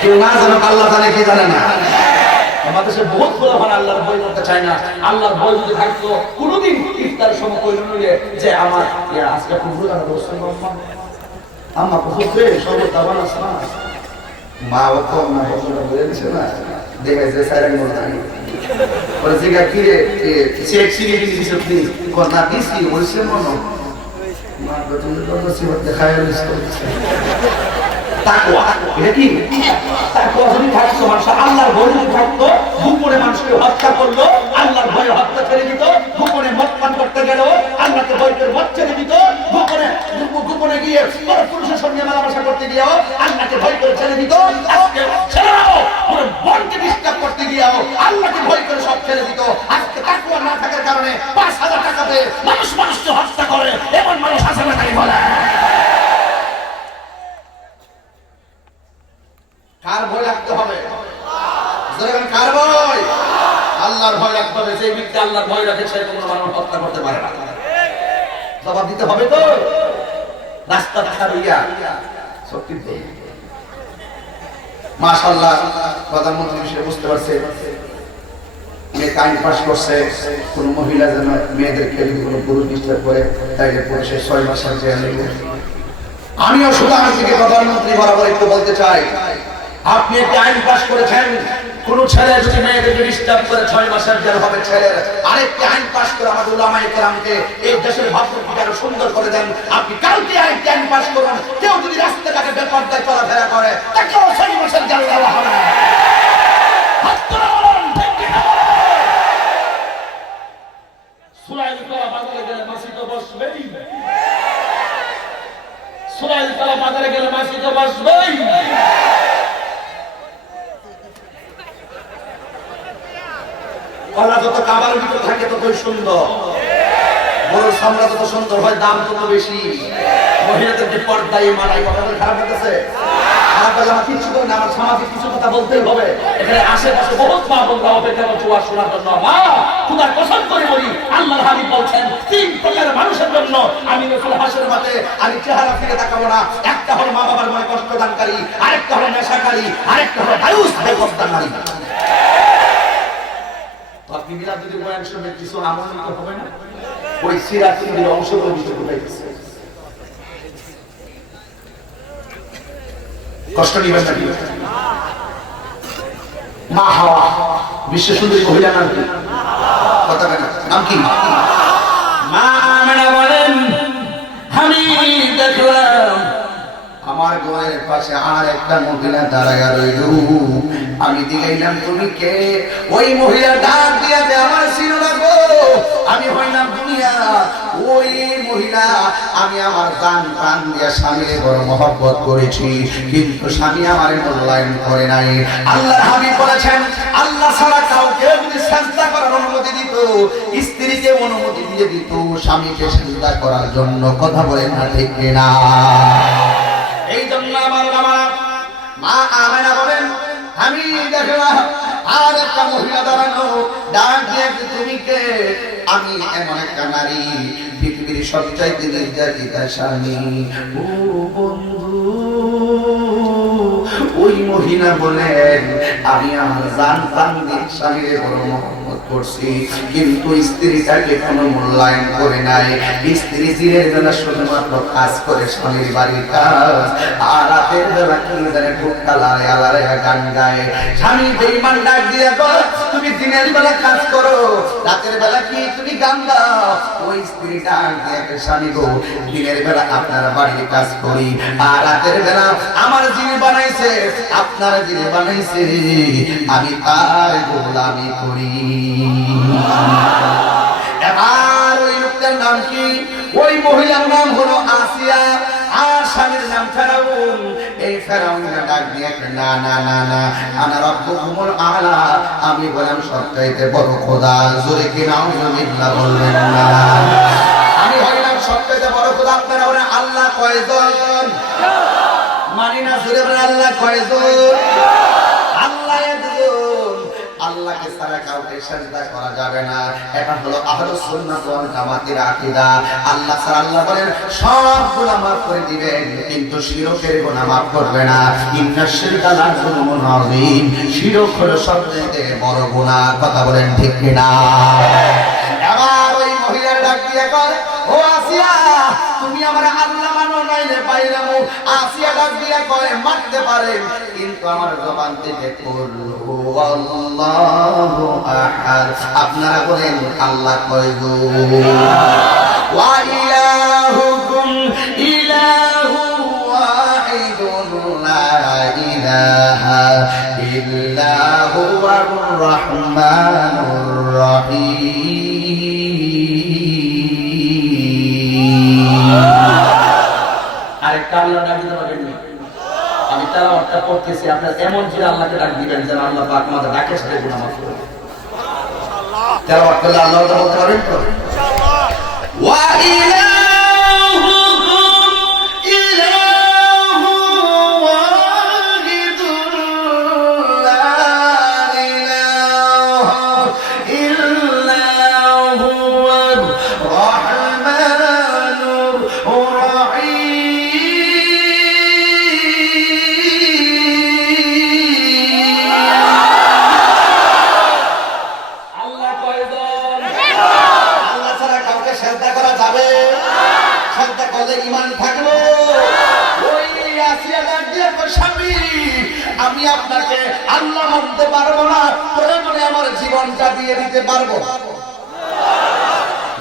কেউ না জানো, আল্লাহ জানে, কি জানে না। আমাদের দেশে বহুত গোলামান আল্লাহর ভয় করতে চায় না। আল্লাহর ভয় যদি থাকতো কোনোদিন ইফতারের সময় কইল নিলে যে আমার আজকে কুকুর কাটা দোষ আম্মা কুকুরে সবর দাবান আছে না, মা ও তো না বলতে বলেছে না, দেখে যে সাইরেন মনে ওরা জিজ্ঞাসা কি রে চেক সিগে দিছিস আপনি কথা দিছি বলছে মনো মা তুমি তো নসিহত দেখায় তাকওয়া এটা কি তাকওয়া যদি থাকতো মানুষ আল্লাহর ভয় যদি থাকতো গোপনে মানুষকে হত্যা করলো আল্লাহর ভয়ে হত্যা ছেড়ে দিত গোপনে মদ পান করতে গেল আল্লাহকে ভয় করে মদ ছেড়ে দিত গোপনে গিয়ে পুরুষের সঙ্গে মেলামেশা করতে গিয়েও আল্লাহকে ভয় করে ছেড়ে দিত আজকে ছেড়েও পুরো মনকে ডিস্টার্ব করতে গিয়েও আল্লাহকে ভয় করে সব ছেড়ে দিত আজকে তাকওয়া না থাকার কারণে ৫,০০০ টাকাতে মানুষকে হত্যা করে এমন মানুষ আছে না তাই বলে কার ভয় রাখতে হবে কার ভয় আল্লাহর ভয় রাখতে হবে যে ব্যক্তি আল্লাহর ভয় রাখে সে কোনো মানুষ হত্যা করতে পারে না জবাব দিতে হবে তো রাস্তা ছাড়িয়া সত্যি তো মাশাআল্লাহ প্রধানমন্ত্রী বিষয়ে বুঝতে পারছে মেয়ে আইন পাস করছে কোন মহিলা যেন মেয়েদেরকে যদি কোনো পুরুষ ডিস্টার্ব করে তাইলে পুরুষের ৬ মাসের জেল নেবে আমিও সুদান থেকে প্রধানমন্ত্রী বরাবর একটু বলতে চাই আপনি একটি আইন পাস করেছেন কোন ছেলে যদি মেয়েদেরকে ডিস্টার্ব করে ৬ মাসের জেল হবে ছেলের আরেকটি আইন পাস করে আমাদের উলামায়ে কেরামকে এই দেশের ভাবমূর্তিকে আরো সুন্দর করে দেন আপনি কালকে আরেকটি আইন পাস করুন কেউ যদি রাস্তাঘাটে বেপরদায় চলাফেরা করে তাকেও ৬ মাসের জেল দেওয়া হবে না সুরাইল কলা বাজারে গেলে মাসি তো বসবেই সুরাইল কলা বাজারে গেলে মাসি তো বসবেই কলা যত কাবার ভিতরে থাকে ততই সুন্দর বড় সামরা যত সুন্দর হয় দাম তত বেশি মহিলাদেরকে পর্দায় মানাই কথাটা খারাপ হতেছে খারাপ হলে আমার কিছু করে না আমার সামাজিক কিছু কথা বলতেই হবে এখানে আশেপাশে বহুত মা বলতে হবে কেন চুয়া শোনার জন্য মা খুদার কসম করে বলি আল্লাহর হাবিব বলছেন ৩ প্রকারের মানুষের জন্য আমি রাসূল হাসরের মাঠে আমি চেহারা ফিরে তাকাবো না একটা হলো মা বাবার মনে কষ্ট দানকারী আরেকটা হলো নেশাকারী আরেকটা হলো দায়ুস বেকসদানকারী আপনি মিলাদ যদি বয়ান শুনে কিছু আমল হবে না ওই সিরাতের অংশগুলো কিছু কোথাইছে কষ্ট নিবেন না মা হাওয়া বিশ্ব সুন্দরী মহিলা নাম কি কথা বলেন নাম কি মা আমেনা বলেন আমি দেখলাম আমার ঘরের পাশে আর একটা মহিলা দাঁড়ায়া রইল আমি দিলাম তুমি কে ওই মহিলা ডাক দিয়া দে আমার সিনোরা গো আমি হইলাম দুনিয়া ওই মহিলা আমি আমার জান প্রাণ দিয়া স্বামীরে বড় মহব্বত করেছি কিন্তু স্বামী আমারে মূল্যায়ন করে নাই আল্লাহর হাবিব বলেছেন আল্লাহ ছাড়া কাউকে যদি সিজদা করার অনুমতি দিত স্ত্রীকে অনুমতি দিয়ে দিত স্বামীকে সিজদা করার জন্য কথা বলেন না ঠিক কিনা এই জন্য আমার মা আমেনা বলেন আমি দেখলাম আর একটা মহিলা দাঁড়ানো ডাক দিয়ে তুমি কে আমি এমন একটা নারী পৃথিবীর সবচাইতে নির্যাতিতা স্বামী ও বন্ধু ওই মহিলা বলেন আমি আমার জান প্রাণ দিয়ে স্বামীর বড় মহব্বত করছি কিন্তু স্ত্রীটাকে কোনো মূল্যায়ন করে নাই স্ত্রী দিনের বেলা শুধুমাত্র কাজ করে স্বামীর বাড়ির কাজ আর রাতের বেলা কি জানে ঠুকটা লাড়ে আলারে গান গায় স্বামী বেঈমান ডাক দিয়ে বল তুমি দিনের বেলা কাজ করো রাতের বেলা কি তুমি গান গাও ওই স্ত্রী ডাক দিয়ে স্বামী গো দিনের বেলা আপনার বাড়ির কাজ করি আর রাতের বেলা আমার যিনি বানাইছে আপনার যিনি বানাইছে আমি তার গোলামি করি এবার ওই লোকটার নাম কি ওই মহিলার নাম হলো আসিয়া আর স্বামীর নাম ফেরাউন এই ফেরাউনকে ডাক দিয়ে না না না না আনা রব্বুকুমুল আলা আমি বললাম সবচাইতে বড় খোদা জোরে কি নাউজুবিল্লাহ বলবেন না আমি হইলাম সবচাইতে বড় খোদা আপনারা বলেন আল্লাহ কয়জন মানি না জোরে বলেন আল্লাহ কয়জন আল্লাহ একজন আল্লাহকে ছাড়া কাউকে সিজদা করা যাবে না এটা হলো আহলুস সুন্নাত ওয়াল জামাতের আকীদা আল্লাহ ছাড়া আল্লাহ বলেন সব গুনাহ maaf করে দিবেন কিন্তু শিরকের গুনাহ maaf করবে না ইন্নাশ শিরকা লাযুলমুন আযীম শিরক হলো সবচেয়ে বড় গুনাহ কথা বলেন ঠিক কি না এবার ওই মহিলার ডাক দিয়ে কয় ও আসিয়া তুমি আমার আল্লাহ মানো নাইলে পাইলাম। আসিয়া ডাক দিয়া কয় মারতে পারেন, কিন্তু আমার জবান থেকে কুল হুয়াল্লাহু আহাদ। আপনারা বলেন আল্লাহ কয়জন? ওয়া ইলাহুকুম ইলাহু ওয়াহিদুন লা ইলাহা ইল্লা হুয়ার রাহমানুর রহিম। আরেকটা আল্লাহ ডাক দিতে পারেন। আমি তেলাওয়াতটা করতেছি, আপনারা এমন যে আল্লাহকে ডাক দিবেন যেন আল্লাহ পাক আমাদের ডাকের সাথে গুনাহ মাফ করে দেন। তেলাওয়াত করলে আল্লাহ বলতে পারেন তো? ইনশাআল্লাহ। ওয়া ইলাহুকুম ইলাহু ওয়াহিদুন লা ইলাহা ইল্লা হুয়ার রাহমানুর রহিম। আমি আপনাকে আল্লাহ মানতে পারবো না, প্রয়োজনে আমার জীবনটা দিয়ে দিতে পারবো।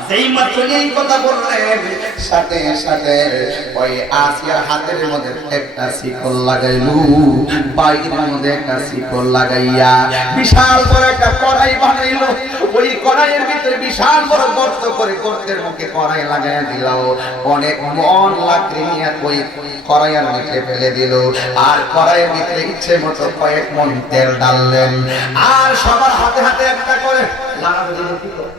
যেই মাত্র এই কথা বললেন, সাথে সাথে ওই আসিয়ার হাতের মধ্যে একটা শিকল লাগাইলু, বাইরের মধ্যে একটা শিকল লাগাইয়া বিশাল বড় একটা কড়াই বানাইলো। ওই কড়াইয়ের ভিতরে বিশাল বড় গর্ত করে গর্তের মুখে কড়াই লাগাইয়া দিল। অনেক মন লাকড়ি নিয়ে ওই কড়াইয়ের নিচে ফেলে দিল। আর কড়াইয়ের ভিতরে ইচ্ছে মতো কয়েক মণ তেল ঢাললেন। আর সবার হাতে হাতে একটা করে লাগাতে দিল। কি করে?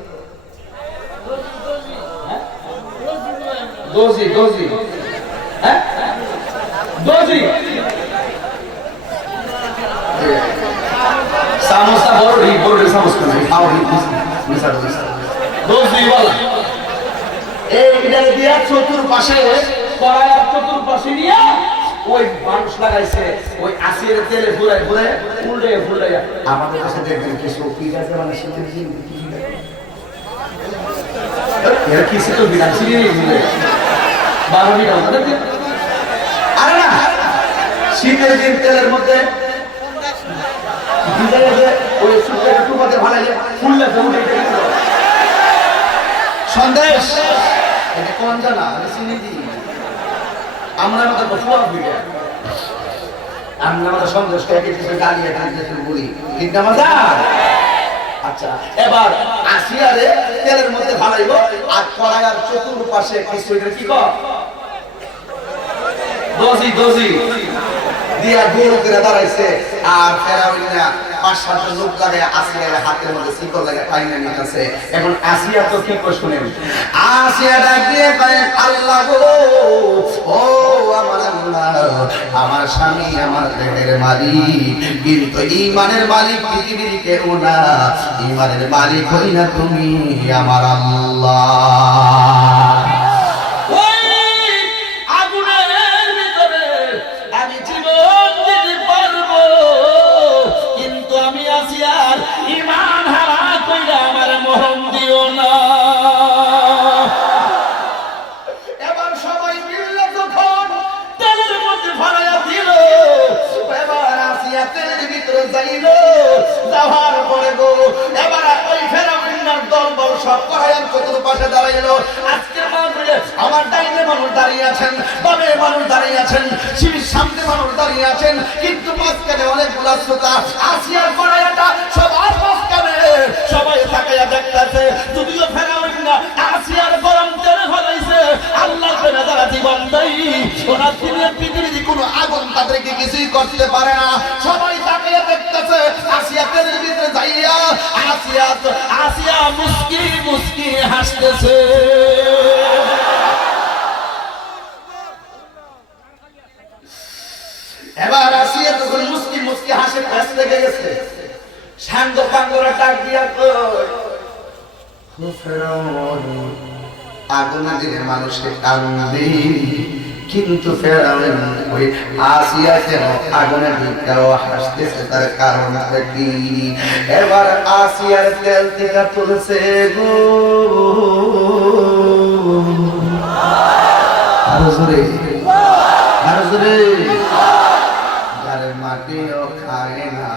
दोजी दोजी हैं दोजी समोसा बोल रही समोसा नहीं आओ ही मिसा दोजी वाला এই ইডাল দিয়া চতুর্পাশে কড়াইয়ের চতুর্পাশে নিয়ে ওই মানুষ লাগাইছে। ওই আসির তেলে ঘুরায় ঘুরায় উল্টে ঘুরায় আমাদের কাছে দেখবেন কি সত্যি আছে মানে শীতের দিন এর কিছু তো বিরাশি দিলে 12 মিনিট হবে না? আরে না, শীতের দিন তেলের মধ্যে ভিজাইয়া যে ওই সুটটা টুপাতে ভালাইলে ফুললে ফুলে সন্দেশ এটা কোন জানা আমি চিনি দিই। আমরা মত ফুয়া ভিড়ে আমরা মত সন্দেশ খেয়ে কিছু গালিয়ে ঢালতে বলি ঠিক না মজা। আচ্ছা, এবার আসিয়ারে তেলের মধ্যে ভালাইবো আর কড়াইয়ের চতুর্পাশে কিছু এটা কি কর দোজি দোজি দিয়া গোল করে দাঁড়াইছে। আর ফেরাউনা 5-7 লোক লাগায় আসিয়ার হাতের মধ্যে শিকল লাগা টাইনা নিতেছে। এখন আসিয়া তো কি করে শুনেন? আসিয়া ডাক দিয়ে কয় আল্লাহ গো, ও আমার আল্লাহ, আমার স্বামী আমার দেহের মালিক, কিন্তু ঈমানের মালিক পৃথিবীর কেউ না, ঈমানের মালিক হই না তুমি আমার আল্লাহ। ঈমান হারা কইরা আমার মরণ দিও না। এবার সবাই মিলে যখন তেলের মধ্যে ফালাইয়া দিল, এবার আসিয়া তেলের ভিতরে যাইল। যাওয়ার পরে গো এবার ওই ফেরাউনের দলবল সব কড়াইয়ের চতুর্পাশে দাঁড়াইলো। আজকে মাহফিলে আমার ডাইনে মানুষ দাঁড়িয়ে আছেন, বামে মানুষ দাঁড়িয়ে আছেন, শিবির সামনে মানুষ দাঁড়িয়ে আছেন, কিন্তু মাঝখানে অনেকগুলা শ্রোতা। আসিয়ার কড়াইটা সবার মাঝখানে, সবাই তাকাইয়া দেখতেছে। যদিও ফেরাউন না আসিয়ার গরম তেলে ফলাইছে, আল্লাহর প্রেমে যারা জীবন দেয় ওনার পৃথিবীতে কোনো আগুন তাদেরকে কিছুই করতে পারে না। সবাই তাকাইয়া দেখতেছে। আসিয়া তেলের ভিতরে যাইয়া আসিয়া মুস্কি মুস্কি হাসতেছে। এবার আসিয়া তখন মুস্কি মুস্কি হাসে কাছ থেকে গেছে। শান্ত পাঙ্গরা ডাক দিয়া কই ফেরাউন আগুনে দিলে মানুষকে কান্দে, কিন্তু ফেরাউন ওই আসিয়া কেন আগুনে ঢুকাও হাসতেছে, তার কারণ কি? এবার আসিয়ার তেল থেকে তুলছে গো আরো জোরে রে যার মাটিও খায় না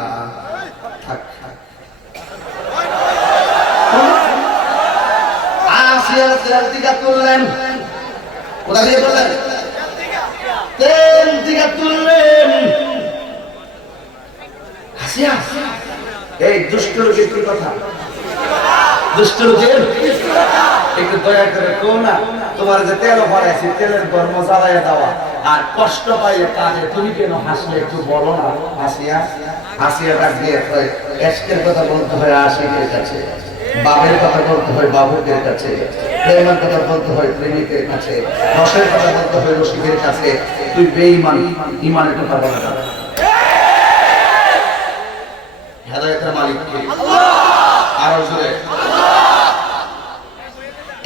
থাক আসিয়ার তেল দিকে তুললেন কোথা দিয়ে তুললেন তেল দিকে তুললেন আসিয়া এই দুষ্ট লোকের কি কথা দুষ্ট লোকের একটু দয়া করে কো না তোমার যে তেল ভরাইছি তেলের গরম জ্বালাইয়া দেওয়া আর কষ্ট পাইলে কাজে তুমি কেন হাসলে একটু বলো না আসিয়া আসিয়া ডাক দিয়ে এসকের কথা বলতে হয় আশিকের কাছে বাবের কথা বলতে হয় বাবুকের কাছে প্রেমের কথা বলতে হয় প্রেমিকের কাছে রসের কথা বলতে হয় রসিকের কাছে তুই বেঈমান ইমানের কথা বলে না হেদায়েতের মালিক কে আল্লাহ আর জোরে আল্লাহ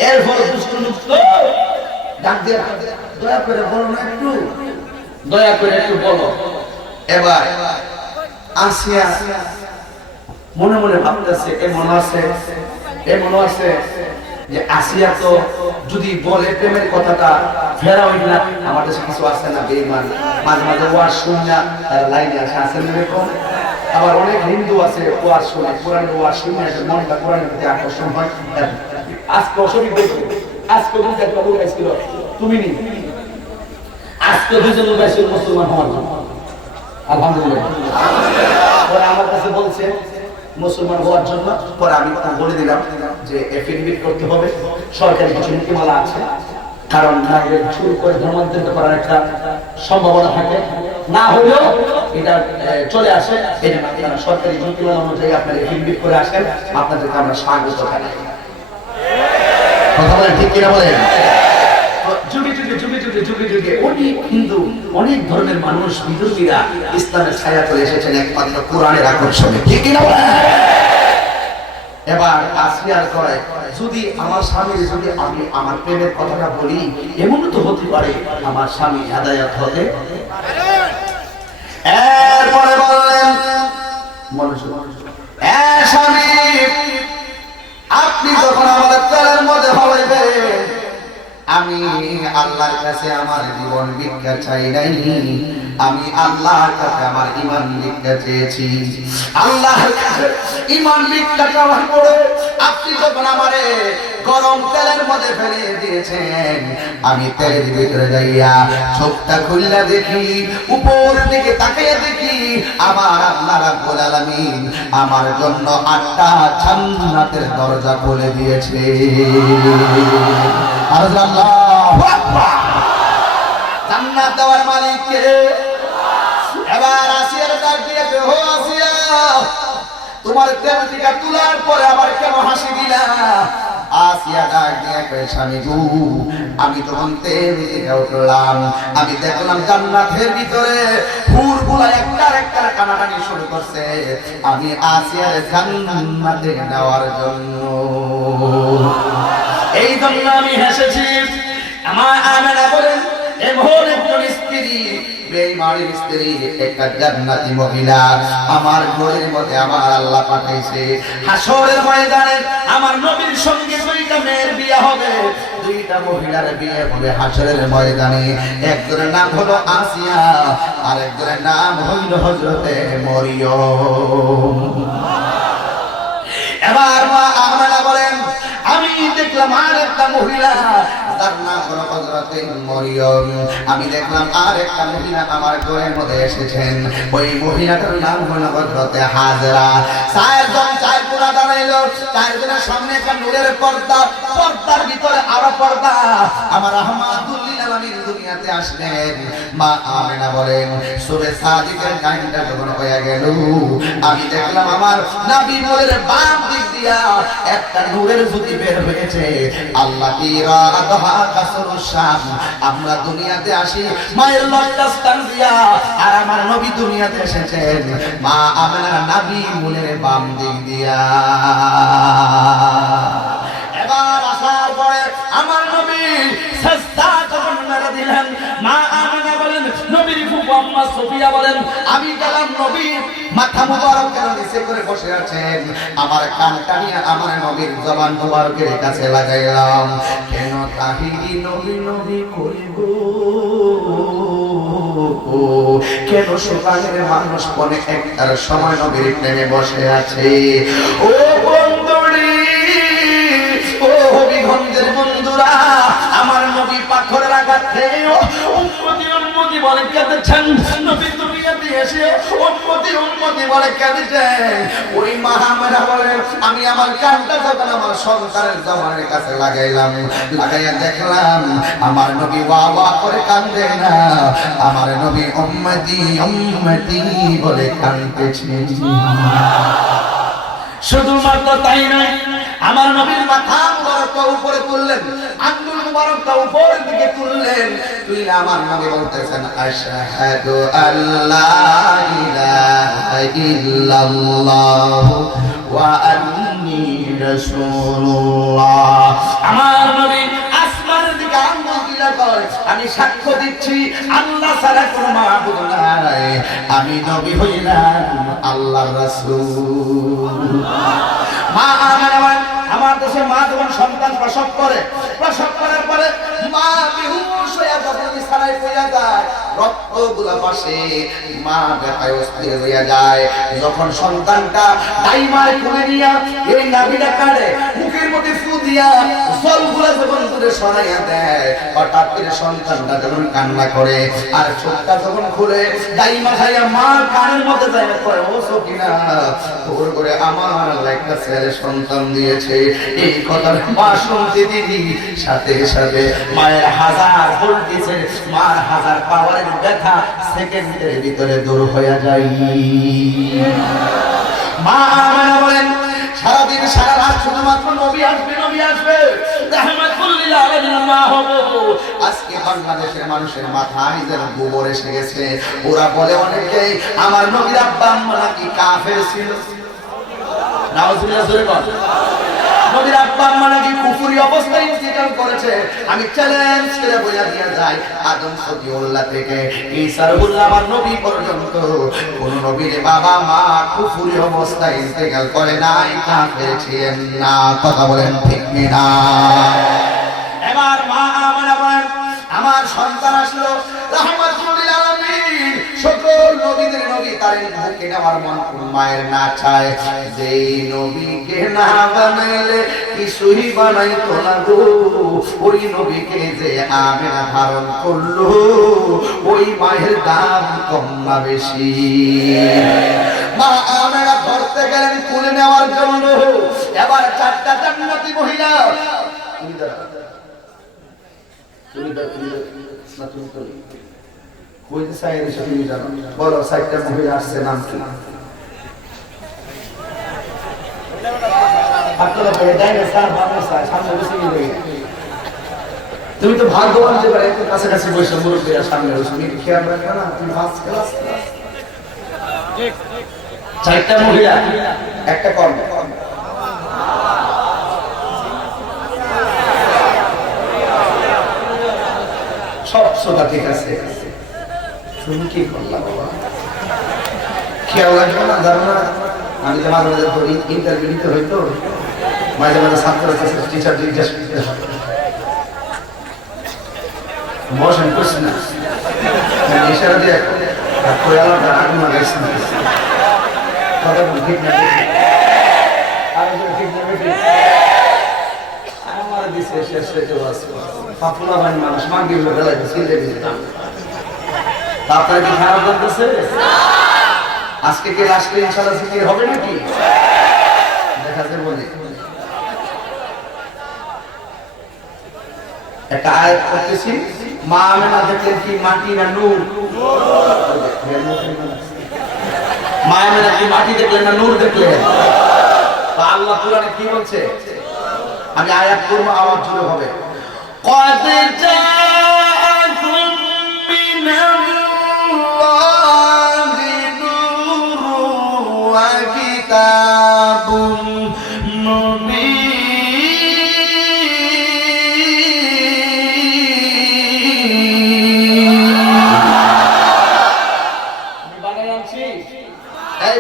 এরপর দুষ্ট মুক্ত ডাক দিয়ে দয়া করে বলো না একটু দয়া করে একটু বলো এবার আসিয়া মনে মনে ভাবতেছে এমন আছে যে আসিয়া তো যদি বলে প্রেমের কথাটা ফেরা হইল না আমার কাছে কিছু আসে না বেঈমান মাঝে মাঝে ওয়াজ শুননা তার লাইনে আসে আসেন এরকম আবার অনেক হিন্দু আছে ওয়াজ শুনে কোরআনের ওয়াজ শুনে মনটা কোরআনের প্রতি আকর্ষণ হয় আজকে অসুবিধা দেখবে আজকে বুঝতে একটা লোক আসছিল তুমি নি আজকে দুজন লোক আসছিল মুসলমান হওয়ার জন্য আলহামদুলিল্লাহ ওরা আমার কাছে বলছে মুসলমান হওয়ার জন্য পরে আমি বলে দিলাম যে এফিডেভিট করতে হবে সরকারি কিছু নীতিমালা আছে কারণ শুরু করে ধর্মান্তরিত করার একটা সম্ভাবনা থাকে না হলেও এটা চলে আসে এই জন্য আপনারা সরকারি নীতিমালা অনুযায়ী আপনারা এফিডেভিট করে আসেন আপনাদেরকে আমরা স্বাগত জানাই কথা বলেন ঠিক কিনা বলেন যুগে যুগে যুগে যুগে যুগে যুগে অনেক হিন্দু অনেক ধর্মের মানুষ বিদ্রোহীরা ইসলামের ছায়া চলে এসেছেন একমাত্র কোরআনের আকর্ষণে ঠিক কিনা বলেন এবার আসিয়ার কয় যদি আমার স্বামী যদি আমি আমার প্রেমের কথাটা বলি এমন তো হতে পারে আমার স্বামী হেদায়েত হতে এরপরে বললেন মনোযোগ স্বামী আপনি যখন আমাদের তেলের মধ্যে হইবেন আমি আল্লাহর কাছে আমার জীবন ভিক্ষা চাই নাই আমি আল্লাহর কাছে আমার ঈমান ভিক্ষা চেয়েছি আল্লাহর কাছে ঈমান ভিক্ষা চাওয়ার পরে আপনি যখন আমারে গরম তেলের মধ্যে ফেলে দিয়েছেন আমি তেলের ভিতরে যাইয়া চোখটা খুললা দেখি উপর দিকে তাকিয়ে দেখি আমার আল্লাহ রাব্বুল আলামিন আমার জন্য 8টা জান্নাতের দরজা খুলে দিয়েছে আল্লাহু আকবার জান্নাত দেওয়ার মালিক কে এবার আসিয়ার ডাক দিয়ে ও আসিয়া তোমার তেল থেকে তোলার পরে আবার কেন হাসি দিলা আসিয়া ডাক দিয়ে কয় স্বামী গো আমি যখন তেল থেকে উঠলাম আমি দেখলাম জান্নাতের ভিতরে হুরগুলা একটার একটা কানাকানি শুরু করছে আমি আসিয়ার জান্নাতে নেওয়ার জন্য এই জন্য আমি হেসেছি আমার আমেনা বলেন এমন একজন স্ত্রী বেঈমানের স্ত্রী একটা জান্নাতি মহিলা আমার ঘরের মধ্যে আমার আল্লাহ পাঠাইছে হাসরের ময়দানে আমার নবীর সঙ্গে দুইটা মেয়ের বিয়ে হবে দুইটা মহিলার বিয়ে হবে হাসরের ময়দানে একজনের নাম হলো আসিয়া আর একজনের নাম হইল হযরতে মরিয়ম এবার মা আমেনা বলেন আমি দেখলাম আর একটা মহিলা তার নাম হলো হযরতে মরিয়ম আমি দেখলাম আর একটা মহিলা আমার ঘরের মধ্যে এসেছেন ওই মহিলাটার নাম হলো হযরতে হাজরা চার পুরা দাঁড়াইলো চারজনের সামনে একটা নূরের পর্দা পর্দার ভিতরে আরো পর্দা আমার রাহমাতুল লিল আলামিন দুনিয়াতে আসলেন মা আমেনা বলেন সুবে সাদিকের টাইমটা যখন হয়ে গেল আমি দেখলাম আমার নবী মোলের বাম দিক দিয়া একটা নূরের জ্যোতি বের হয়েছে আল্লাহ কি রাদহা কাসরুশ শাম আমরা দুনিয়াতে আসি মায়ের লজ্জাস্থান দিয়া আর আমার নবী দুনিয়াতে এসেছেন মা আমেনার নবী মোলের বাম দিক দিয়া এবার আসার পরে আমার নবী সাজদা যখন মেরে দিলেন মা আমেনা বলেন নবীর ফুফু আম্মা সুফিয়া বলেন আমি গেলাম নবী মাথা মুবারকের নিচে করে বসে আছেন আমার কানটা নিয়ে আমার নবীর জবান মুবারকের কাছে লাগাইলাম কেন তাহিরি নবী নবী করি গো কেন সুবানের মানুষ মনে একটার সময় নবীর প্রেমে বসে আছে। ও বন্ধুরি, ও হবিগঞ্জের বন্ধুরা, আমার নবী পাথরের আঘাত খেয়ে উম্মতি উম্মতি বলে কেঁদেছেন। নবী দুনিয়াতে এসে উম্মতি উম্মতি বলে কেঁদেছেন। ওই মা আমরা বলেন, আমি আমার কানটা যখন আমার সন্তানের জমানের কাছে লাগাইলাম, লাগাইয়া দেখলাম আমার নবী ওয়া ওয়া করে কান্দে না, আমার নবী উম্মতি উম্মতি বলে কাঁদতেছে। শুধুমাত্র তাই নয়, আমার নবীর মাথা মুবারকটা উপরে তুললেন, আঙ্গুল মুবারকটা উপরের দিকে তুললেন, তুই আমার নবী বলতেছেন আশহাদু আল্লা ইলাহা ইল্লাল্লাহ ওয়া আন্নী রাসূলুল্লাহ। আমার নবী আসমানের দিকে আঙ্গুল তুলে কয়, আমি সাক্ষ্য দিচ্ছি আল্লাহ ছাড়া কোনো মাবুদ নাই, আমি নবী হইলাম আল্লাহর রাসূল। মা আমার দেশে মা যখন সন্তান প্রসব করে, প্রসব করার পরে মা বেহুশ হয়ে যখন বিছানায় পড়ে যায়, রক্তগুলো পাশে, মা ব্যথায় অস্থির হয়ে যায়। যখন সন্তানটা দাইমায় কোলে নিয়ে এই নাভিটা কাটে, মুখের মধ্যে ফু দিয়া জলগুলো যখন দূরে সরাইয়া দেয়, হঠাৎ করে সন্তানটা যখন কান্না করে আর চোখটা যখন খুলে, দাইমা খাইয়া মা কানের মধ্যে যায় করে, ও সকিনা, ওর করে আমার একটা ছেলে সন্তান দিয়েছে। এই কথার মা শুনতে দিদি সাথে সাথে মায়ের হাজার ভোল্টেজের, মার হাজার পাওয়ারের ব্যথা সেকেন্ডের ভিতরে দূর হয়ে যায়। মা আমায় বলেন, সারাদিন সারা রাত শুধুমাত্র নবী আসবে নবী আসবে, রাহমাতুল লিল আলামিন মা হব। আজকে বাংলাদেশের মানুষের মাথায় যেন গোবর এসে গেছে। ওরা বলে অনেকে আমার নবীর আব্বা আম্মা নাকি কাফের ছিল। নাউজুবিল্লাহ জোরে বল। নবীর আব্বা আম্মা নাকি কুফরি অবস্থায় ইন্তেকাল করেছে। আমি চ্যালেঞ্জ করে বলে দিয়ে যাই, আদম সফিউল্লাহ থেকে ঈসা রুহুল্লাহ আমার নবী পর্যন্ত কোন নবীর বাবা মা কুফরি অবস্থায় ইন্তেকাল করে নাই, কাফের ছিলেন না। কথা বলেন ঠিক না? এবার মা আমার সন্তান আসলো, রাহমাতুল লিল আলামিন, সকল নবীদের নবী, তার বুকে আমার মন মায়ের না চায়, যে নবীকে না বানাইলে কিছুই বানাইতো না গো। ওই নবীকে যে আমেনা ধারণ করলো, ওই মায়ের দাম কম না বেশি? মা আমেনা ধরতে গেলেন কুলে নেওয়ার জন্য। এবার চারটা জান্নাতি মহিলা, বলো সাইডটা মহিলা আসছে, নাম কি? তুমি তো ভাগ্যবান যে একটু কাছাকাছি বসে মুরব্বীরা সামনে বসে, তুমি খেয়াল রাখবে না? তুমি ফার্স্ট ক্লাস। চারটা মহিলা, একটা কর্ম। সব সোজা ঠিক আছে, তুমি কি করলা বাবা? খেয়াল রাখবো না, জানো না? আমি তো মাঝে মাঝে ধরি ইন্টারভিউ দিতে হইতো, মাঝে মাঝে ছাত্রের কাছে টিচার জিজ্ঞেস করতে হয়, বসেন করছি না ইশারা দিয়ে আগুন লাগাইছি না, কথা ঠিক না? ঠিক না? আমার দিছে শেষ হইতে বাস পাপুলা বান মানুষ মাগি হয়ে গেল, সিলে দিতাম। আপনারা কি খারাপ করতেছে? আজকে কি লাস্টে ইনশাআল্লাহ জিকির হবে নাকি? দেখা যাবে বলে একটা আয়াত পড়তেছি, মা আমেনা দেখলেন কি মাটি না নূর? মা আমেনা কি মাটি দেখলেন না নূর দেখলেন? তো আল্লাহ কুরআনে কি বলছে? আমি আয়াত পড়ব, আওয়াজ জোরে হবে। قد جاءكم من الله نور وكتاب مبين।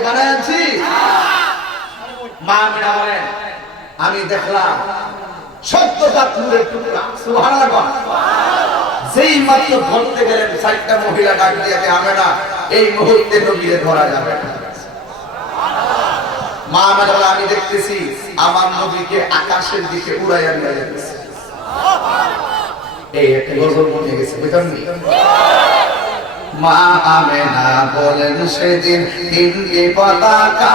বানায় আনছি। মা আমেনা বলেন, আমি দেখলাম সত্যতা নূরের টুকরা, সুবহানাল্লাহ। যেই মাত্র ধরতে গেলেন চারটা মহিলা ডাক দিয়ে হবে না, এই মুহূর্তে নবীরে ধরা যাবে না। মা আমেনা বলে আমি দেখতেছি আমার নবীকে আকাশের দিকে উড়াইয়া নিয়ে যাচ্ছে। এই একটা গজল মনে গেছে, বুঝলেন? মা আমেনা বলেন সেদিন তিনটি পতাকা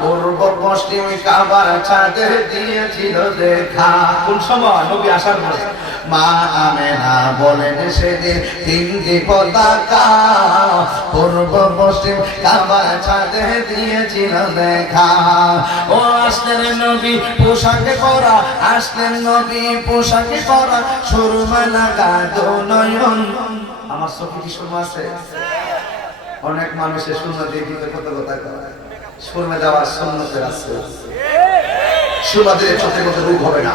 পূর্ব পশ্চিম কাবার ছাদে দিয়েছিল দেখা। কোন সময়? নবী আসার পরে। মা আমেনা বলেন সেদিন তিনটি পতাকা পূর্ব পশ্চিম কাবার ছাদে দিয়েছিল দেখা। ও আসলেন নবী পোশাকে পরা, আসলেন নবী পোশাকে পরা, সুরমা লাগা দো নয়ন। আমার চোখে কি সুরমা আছে? অনেক মানুষের সুরমা দিয়ে কিন্তু কত কথা কয়। সুরমা দেওয়ার সুন্নতের আছে। সুরমা দিলে চোখের মধ্যে রোগ হবে না,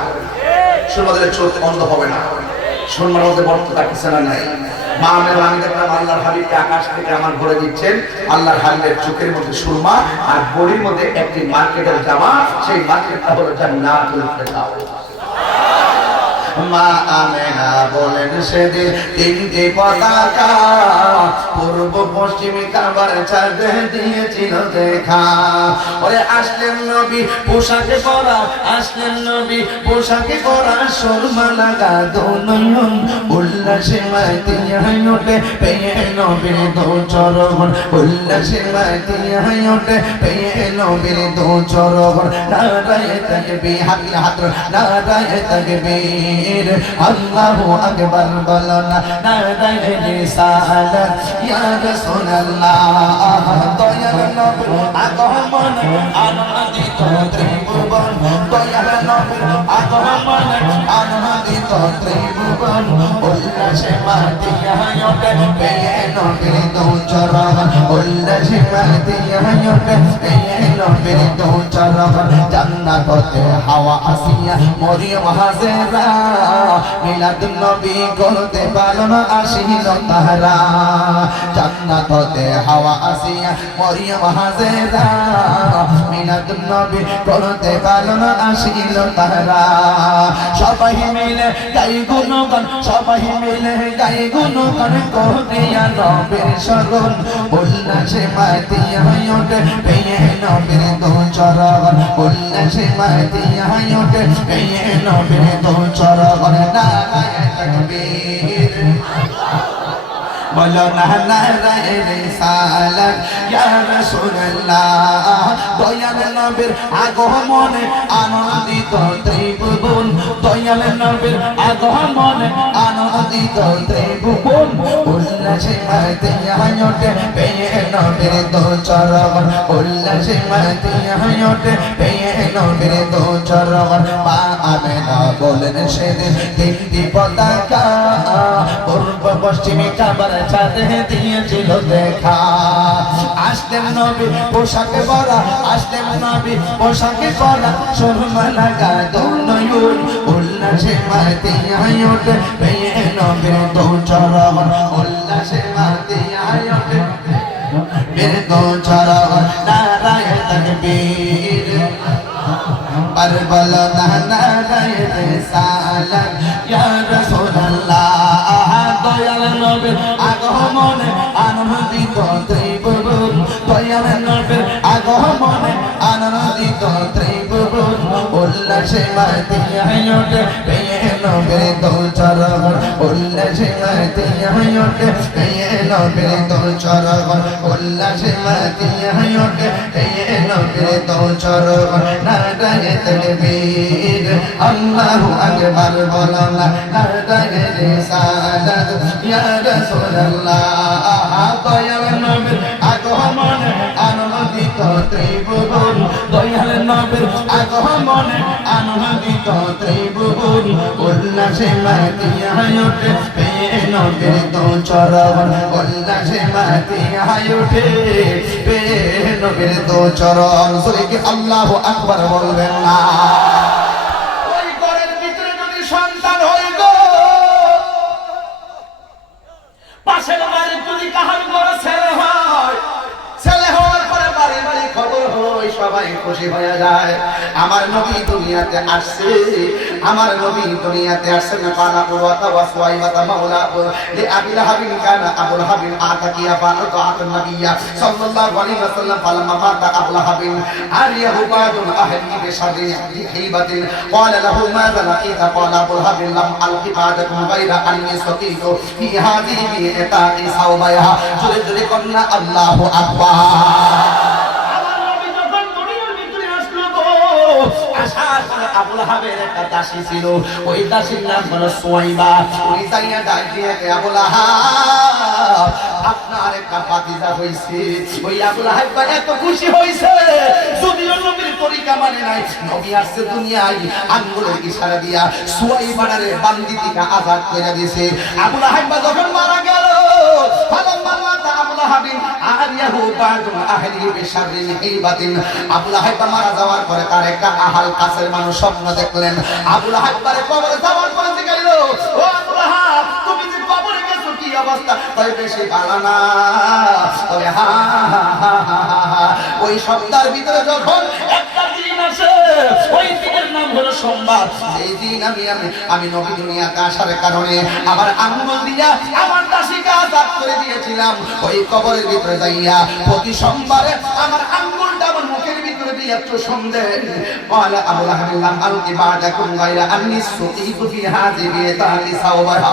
সুরমা দিলে চোখ অন্ধ হবে না, সুরমার মধ্যে বর্ত থাকছে না নাই। মা আমেনা আমি দেখলাম আল্লাহর হাবিবকে আকাশ থেকে আমার ঘরে দিচ্ছেন। আল্লাহর হাবিবের চোখের মধ্যে সুরমা আর বডির মধ্যে একটি মার্কেটের জামা, সেই মার্কেটটা হলো জান্নাতুল ফেরদাউস। মা আমেনা বলেন সেদিন তিনটি পতাকা পূর্ব পশ্চিম কাবার ছাদে দিয়েছিল দেখা। ওরে আসলেন নবী পোশাকে পরা, আসলেন নবী পোশাকে পরা, সুরমা লাগা দো নয়ন। উল্লাসে মাতিয়া ওঠে পেয়ে নবীর দো চরণ, উল্লাসে মাতিয়া ওঠে পেয়ে নবীর দো চরণ। নারায়ে তাকবীর, হাত হাত নারায়ে তাকবীর, আল্লাহু আকবার বলনা, নারায়ে রিসালাত ইয়া রাসূলুল্লাহ। দয়াল নবী আগমন আনন্দিত ত্রিভুবন, দয়াল নবী আগমন আনন্দিত ত্রিভুবন। উল্লাসে মাতিয়া ওঠে পেয়ে নবীর দো চরণ, উল্লাসে মাতিয়া ওঠে পেয়ে নবীর দো চরণ। জান্নাতে হাওয়া আসিয়া মরিয়ম হাজেরা, মিলাদুন নবী করতে পালন আসিল তাহারা। জান্নাতে হাওয়া আসিয়া মরিয়ম হাজেরা, মিলাদুন নবী করতে পালন আসিল তাহারা। সবাই মিলে গাই গুণগান, সবাই মিলে গাই গুণগান, করিয়া নবীর শরণ। উল্লাসে মাতিয়া ওঠে পেয়ে নবীর দো চরণ, উল্লাসে মাতিয়া ওঠে পেয়ে নবীর দো চরণ। নারায়ে তাকবীর, বলো না নারায়ে রিসালাত ইয়া রাসূলুল্লাহ। দয়াল নবীর আগমনে আনন্দিত ত্রিভুবন, দয়াল নবীর আগমনে আনন্দিত ত্রিভুবন। উল্লাসে মাতিয়া ওঠে পেয়ে নবীর দো চরণ, উল্লাসে মাতিয়া ওঠে পেয়ে নবীর দো চরণ। মা আমেনা বলেন সেদিন তিনটি পতাকা পূর্ব পশ্চিমে কাবার ছাদে দিয়েছিল দেখা। আসলেন নবী পোশাকে পরা, আসলেন নবী পোশাকে পরা, সুরমা লাগা দো নয়ন। উল্লাসে মাতিয়া ওঠে পেয়ে নবীর দো চরণ, উল্লাসে মাতিয়া ওঠে নবীর দো চরণ। নারায়ে তাকবীর, আর বলো না নারায়ে রিসালাত ইয়া রাসূলুল্লাহ। দয়াল নবীর আগমনে আনন্দিত ত্রিভুবন, দয়াল নবীর আগমনে আনন্দিত ত্রিভুবন। উল্লাসে মাতিয়া ওঠে পেয়ে নবীর দো চরণ, উল্লাসে মাতিয়া ওঠে পেয়ে নবীর দো চরণ, উল্লাসে মাতিয়া ওঠে পেয়ে নবীর দো চরণ। নারায়ে তাকবীর, আল্লাহু আকবার বলো না, নারায়ে রিসালাত ইয়া রাসূলুল্লাহ। দয়াল নবীর আগমনে আনন্দিত ত্রিভুবন, দয়াল নবীর আগমনে আনন্দিত ত্রিভুবন। উল্লাসে মাতিয়া ওঠে পেয়ে নবীর দো চরণ, উল্লাসে মাতিয়া ওঠে পেয়ে নবীর দো চরণ। সবাই কি আল্লাহু আকবার বলবেন না? ওই ঘরের ভিতরে যদি সন্তান হয় গো, পাশের বাড়ির যদি কাহার ঘরে ছেলে হয়, ছেলে হওয়ার পরে বাড়ি বাড়ি খবর হয়, সব সবাই খুশি হয়ে যায়। আমার নবী দুনিয়াতে আসছে, আমার নবী দুনিয়াতে আসছে না পানা পুরাতা ওয়াসওয়াইবাতা মাওলা লি আবি লাহাবিন কানা আবুল হাবিন আতাকিয়া ফাআতান নবিয়্যা সাল্লাল্লাহু আলাইহি ওয়াসাল্লাম ফালাম্মা মাতা আবুল হাবিন আলিয়াহু বাদুন আহলি বিশাদি হিবাতিন ক্বালা লাহু মাযা লাকিতা ক্বালা আবুল হাবিন লাম আলকি বাদাকুম গায়রা আন্নী সাকিতু ফি হাযিহি বিইতাকি সাওবায়া। জোরে জোরে কন্না আল্লাহু আকবার। আবুল হাবের একটা দাসী ছিল, ওই দাসীর নাম হলো সুয়াইবা। ওই যাইয়া ডাক দিয়ে আবুল হাব আপনার একটা ভাতিজা হইছে। ওই আবুল হাব এত খুশি হইছে, যদিও নবীর তরিকা মানে নাই। নবী আসছে দুনিয়ায় আঙ্গুলের ইশারা দিয়া সুয়াইবারে বান্দিতিকা আজাদ করে দিয়েছে। আবুল হাব যখন মারা গেল, ফালাম্মা মাতা আবুল হাবিন আলিয়াহু বাদুন আহলি বিশাররি হিবাতিন। আবুল হাব মারা যাওয়ার পরে তার একটা আহাল কাছের মানুষ স্বপ্ন দেখলেন। আবুল হাববারে কবরে যাওয়ার পরে জিজ্ঞাসা, ও আবুল হাব তুমি যে কবরে গেছো কি অবস্থা? তাই বেশি ভালো না। তবে ওই সপ্তাহের ভিতরে যখন একটা দিন আসে, ওই দিনের নাম হলো সোমবার। এই দিন আমি নবী দুনিয়াতে আসার কারণে আমার আঙ্গুল দিয়া আমার দাসীকে আজাদ করে দিয়েছিলাম। ওই কবরের ভিতরে যাইয়া প্রতি সোমবারে আমার আঙ্গুলটা আমার মুখের ভিতরে দিয়ে একটু সন্দেন। ক্বালা আবুল হাব লাম আলকি বাদাকুম গায়রা আন্নী সাকিতু ফি হাযিহি বিইতাকি সাওবায়া।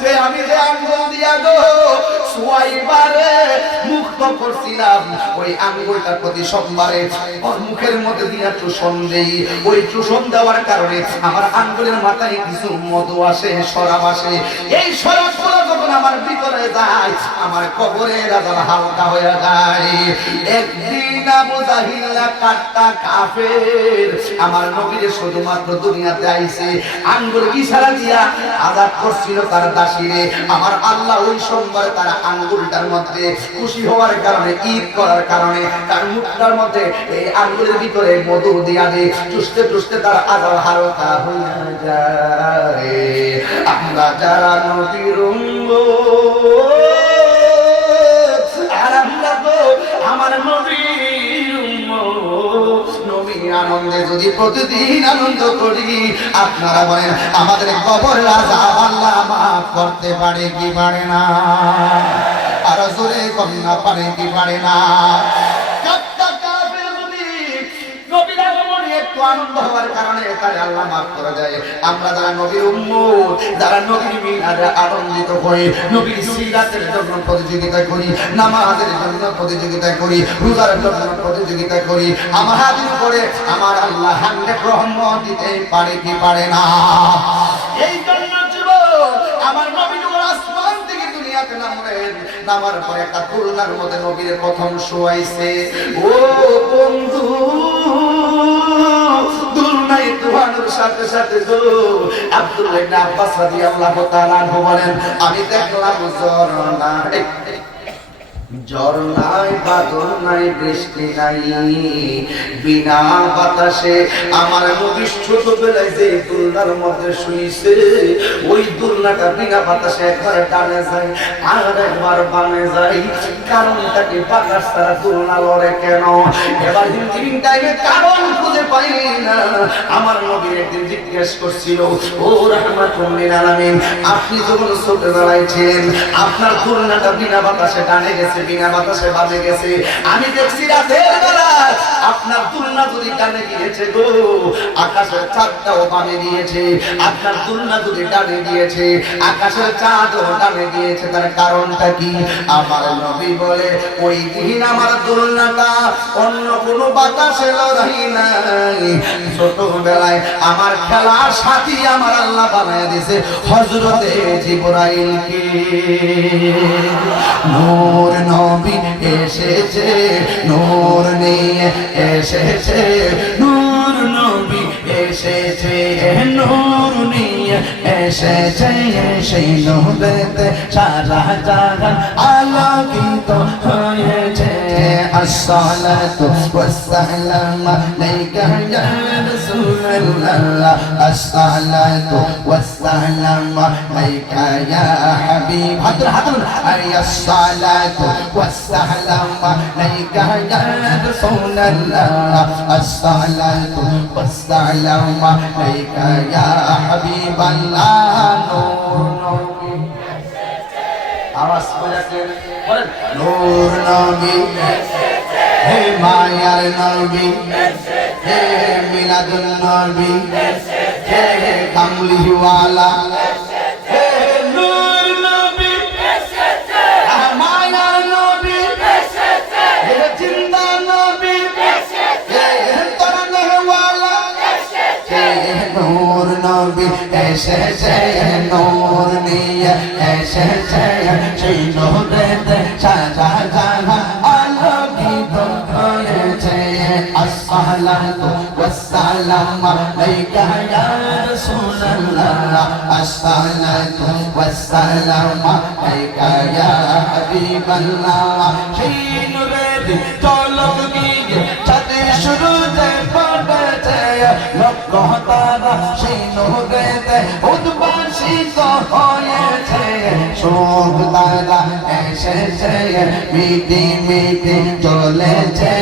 যে আমি যে আঙ্গুল দিয়া গো সুয়াইবারে মুক্ত করছিলাম, ওই আঙ্গুলটার প্রতি সোমবারে ওর মুখের মধ্যে দিয়ে চুষণ দেই। ওই চুষণ দেওয়ার কারণে আমার আঙ্গুলের মাথায় কিছু মধু আসে, শরাব আসে। এই শরাবগুলো যখন আমার ভিতরে যায়, আমার কবরের আযাব হালকা হয়ে যায়। একদিন আবু জাহিল্লা কাট্টা কাফের আমার নবীর শুধুমাত্র দুনিয়াতে আইছে আঙ্গুল ইশারা দিয়া আযাদ করছিল তার দাসীরে। আমার আল্লাহ ওই সোমবার তার আঙ্গুলটার মধ্যে খুশি হওয়ার কারণে, ঈদ করার কারণে তার মুখটার মধ্যে এই আঙ্গুলের ভিতরে মধু দিয়া দেয়। চুষতে চুষতে তার আযাব হালকা হয়ে যায়। আমরা যারা নবীর উম্মত, আর আমরা তো আমার নবীর উম্মত, নবীর আনন্দে যদি প্রতিদিন আনন্দ করি, আপনারা বলেন আমাদের কবরের আযাব আল্লাহ মাফ করতে পারে কি পারে না? আর জোরে কন্যা পারে কি পারে না? আনন্দ হওয়ার কারণে তার আল্লাহ মাফ করে দেয়। আমরা যারা নবীর উম্মত, যারা নবীর মিলাদে আনন্দিত হই, নবীর সিরাতের জন্য প্রতিযোগিতা করি, নামাজের জন্য প্রতিযোগিতা করি, রোজার জন্য প্রতিযোগিতা করি, আমাদের উপরে আমার আল্লাহ 100 রহমত দিতে পারে কি পারে না? এই জন্য জীবন আমার নবী যখন আসমান থেকে দুনিয়াতে নামলেন, নামার পরে একটা তুলনার মধ্যে নবীর প্রথম শোয়াইছে। ও বন্ধু, সাথে সাথে আব্দুল্লাহ ইবনে আব্বাস রাদিয়াল্লাহু তাআলা আনহু বলেন, আমি দেখলাম ঝড় নাই, বাদল নাই, বৃষ্টি নাই, বিনা বাতাসে আমার নবী ছোটবেলায় যে দুলনার মধ্যে শুইছে, ওই দুলনাটা বিনা বাতাসে একবার ডানে যায় আর একবার বামে যায়। কারণটাকে বাতাস ছাড়া দুলনা লড়ে কেন? এবার হিমটিম টাইমে কারণ খুঁজে পাই না। আমার নবী একদিন জিজ্ঞেস করছিল, ও রাহমাতুল লিল আলামিন, আপনি যখন ছোটবেলায় ছিলেন আপনার দুলনাটা বিনা বাতাসে ডানে গেছে, বিনা বাতাসে বামে গেছে, আমি দেখছি রাতের বেলা আপনার দুলনা যদি ডানে গিয়েছে গো, আকাশের চাঁদটাও বামে গিয়েছে। আপনার দুলনা যদি ডানে গিয়েছে, আকাশের চাঁদও ডানে গিয়েছে। তার কারণটা কি? আমার নবী বলে, ওই দিন আমার দুলনাটা অন্য কোনো বাতাসে লড়াই নাই, ছোটবেলায় আমার খেলার সাথী আমার আল্লাহ বানায় দিয়েছে হযরতে জিবরাইলকে। নূর নবী এসেছে, নূর নিয়ে এসেছে, নূর নবী এসেছে, নূর নিয়ে এসেছে, সেই নূরেতে সারা জাহান আলোকিত হয়েছে। الصلاة والسلام عليك يا رسول الله الصلاة والسلام عليك يا حبيب الصلاة والسلام عليك يا رسول الله الصلاة والسلام عليك يا حبيب الله نور আওয়াজ করে বলেন নূর নবী হে মায়ার নবী হে মিলাদুন নবী হে কামলি ওয়ালা হে নূর নবী হে মায়ার নবী হে জিন্দা নবী হে তরনে ওয়ালা হে নূর নবী এসেছে নূর নিয়ে এসেছে সেই নূরেতে সাজা জানা আলোকিত হয়েছে আসসালাতু ওয়াসসালামু আলাইকা ইয়া রাসূলুল্লাহ আসসালাতু ওয়াসসালামু আলাইকা ইয়া হাবিবাল্লাহ সেই নূরের ঝলক দিয়ে চাঁদের শুরুতে পড়েছে লক্ষ তারা সেই নূরেতে উদ্ভাসিত হয়েছে শোক তারা এসেছে মিটি মিটি চলেছে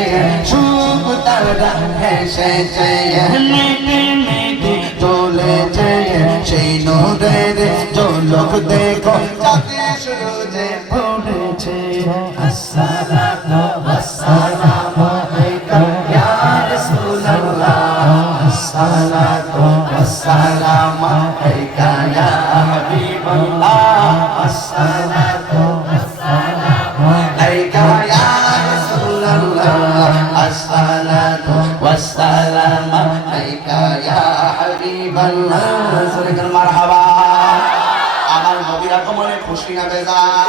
সুখ তারা এসেছে মিটি মিটি চলেছে সেই নূরের ঝলক দেখো চাঁদের শুরুতে পড়েছে আসসালাতু ওয়াসসালামু আলাইকা ইয়া রাসূলুল্লাহ আসসালাতু ওয়াসসালামু আলাইকা ইয়া হাবিবাল্লাহ আসসালাতু ওয়াসসালামু আলাইকা ইয়া রাসূলুল্লাহ আসসালাতু ওয়াসসালামু আলাইকা ইয়া হাবিবাল্লাহ সুবহান মারহাবা আমার নবীর আগমনে খুশি না বেজার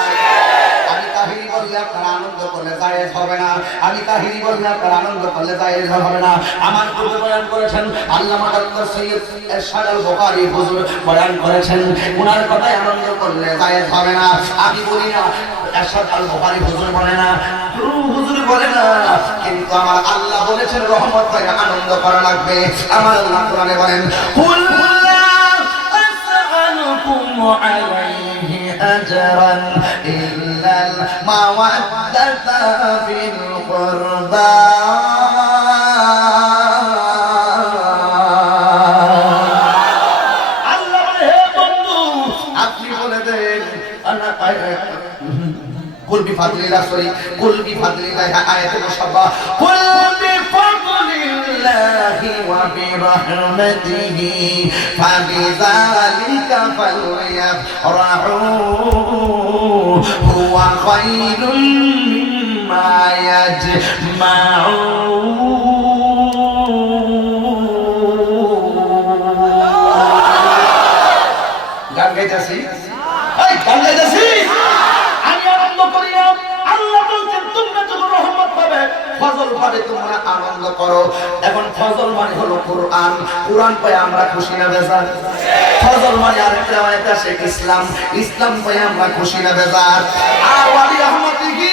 আমি তাহিরি বললে আপনারা আনন্দ করলে জায়েজ হবে না আমি তাহিরি বললে আপনারা আনন্দ করলে জায়েজ হবে না আমার পূর্বে বয়ান করেছেন আল্লামা ডক্টর সৈয়দ এরশাদ আল বুখারী হুজুর বয়ান করেছেন ওনার কথায় আনন্দ করলে জায়েজ হবে না আমি বলি না এরশাদ আল বুখারী হুজুর বলে না হুজুর বলে না কিন্তু আমার আল্লাহ বলেছেন রহমত করে আনন্দ করা লাগবে আমার আল্লাহ কোরআনে বলেন কুল আসআলুকুম আলাইহি আজরান ইল্লাল মাওয়াদ্দাতা ফিল কুরবা আল্লাহ বলে হে বন্ধু আপনি বলে দেন কুল বিফাদলিল্লাহ কুল বিফাদলিল্লাহ আয়াতে মুসাব্বাহ কুল বিফাদলিল্লাহি ওয়া বিরহমাতিহি ফাবিযালিকা ফালইফরাহু হুয়া খায়রুম মিম্মা ইয়াজমাউন গান গাইতেছি এই গান গাইতেছি আল্লাহ বলছেন তোমরা যখন রহমত পাবে ফজল পাবে তোমরা আনন্দ করো এখন ফজল মানে হলো কোরআন কোরআন পায় আমরা খুশি না বেজার ফজল মানে আরেকটা আয়াত আছে ইসলাম ইসলাম পায় আমরা খুশি না বেজার আর ওয়ালি রহমতিহি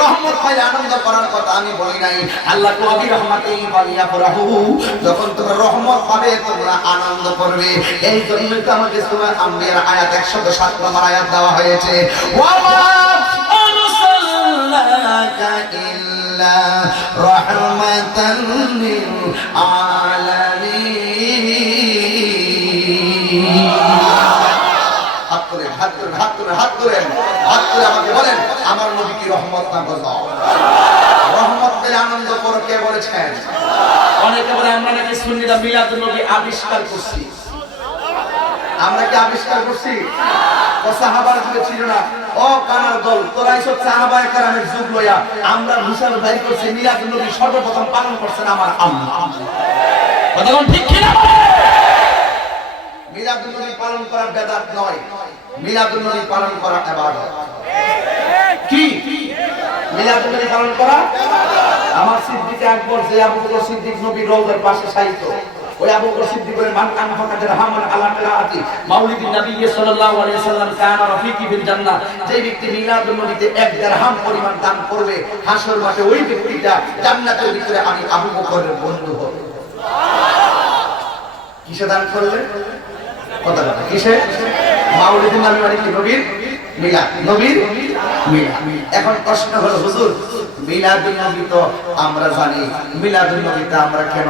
রহমত পায় আনন্দ করার কথা আমি বলি নাই আল্লাহ ওয়ালি রহমতিহি বালিয়া ফরাহু যখন তোমরা রহমত পাবে তোমরা আনন্দ করবে এই জন্য তো আমাদের সূরা আম্বিয়ার আয়াত 107 নম্বর আয়াত দেওয়া হয়েছে ওয়ামা إلا رحمة للعالمين হাত করে আমাকে বলেন আমার নবী কি রহমত না বোঝাও রহমত পেলে আনন্দ করো কে বলেছেন অনেকে বলে আমরা নাকি সুন্নিরা মিলাদুন নবী আবিষ্কার করছি আমরা কি আবিষ্কার করছি ও সাহাবার যুগে ছিল না ও কানার দল তোরা এইসব সাহাবায়ে কেরামের যুগ লইয়া আমরা হিসাব দায়ী করছি মিলাদুন নবী সর্বপ্রথম পালন করছেন আমার আল্লাহ কথা কোন ঠিক কি না মিলাদুন নবী পালন করা বেদাত নয় মিলাদুন নবী পালন করা ইবাদত কি মিলাদুন নবী পালন করা আমার সিদ্দিক আকবর যে আবু বকর সিদ্দিক নবীর রওজার পাশে শায়িত ওই আবু বকর সিদ্দিক বলেন মান আনফাকা দিরহামান আলা কিরাআতি মাউলিদিন নবী সাল্লাল্লাহু আলাইহি সাল্লাম কানা রাফিকি ফিল জান্নাহ, যে ব্যক্তি মিলাদুন নবীতে 1 দিরহাম পরিমাণ দান করবে হাসর মাঠে ওই ব্যক্তিটা জান্নাতের ভিতরে আমি আবু বকরের বন্ধু হব। কিসে দান করলেন? কথা বলেন কিসে? মাউলিদিন নবী মানে কি? নবীর মিলাদ, নবীর মিলাদ। এখন প্রশ্ন হলো হুজুর মিলাদুন নবী তো আমরা জানি, মিলাদুন নবীতে আমরা কেন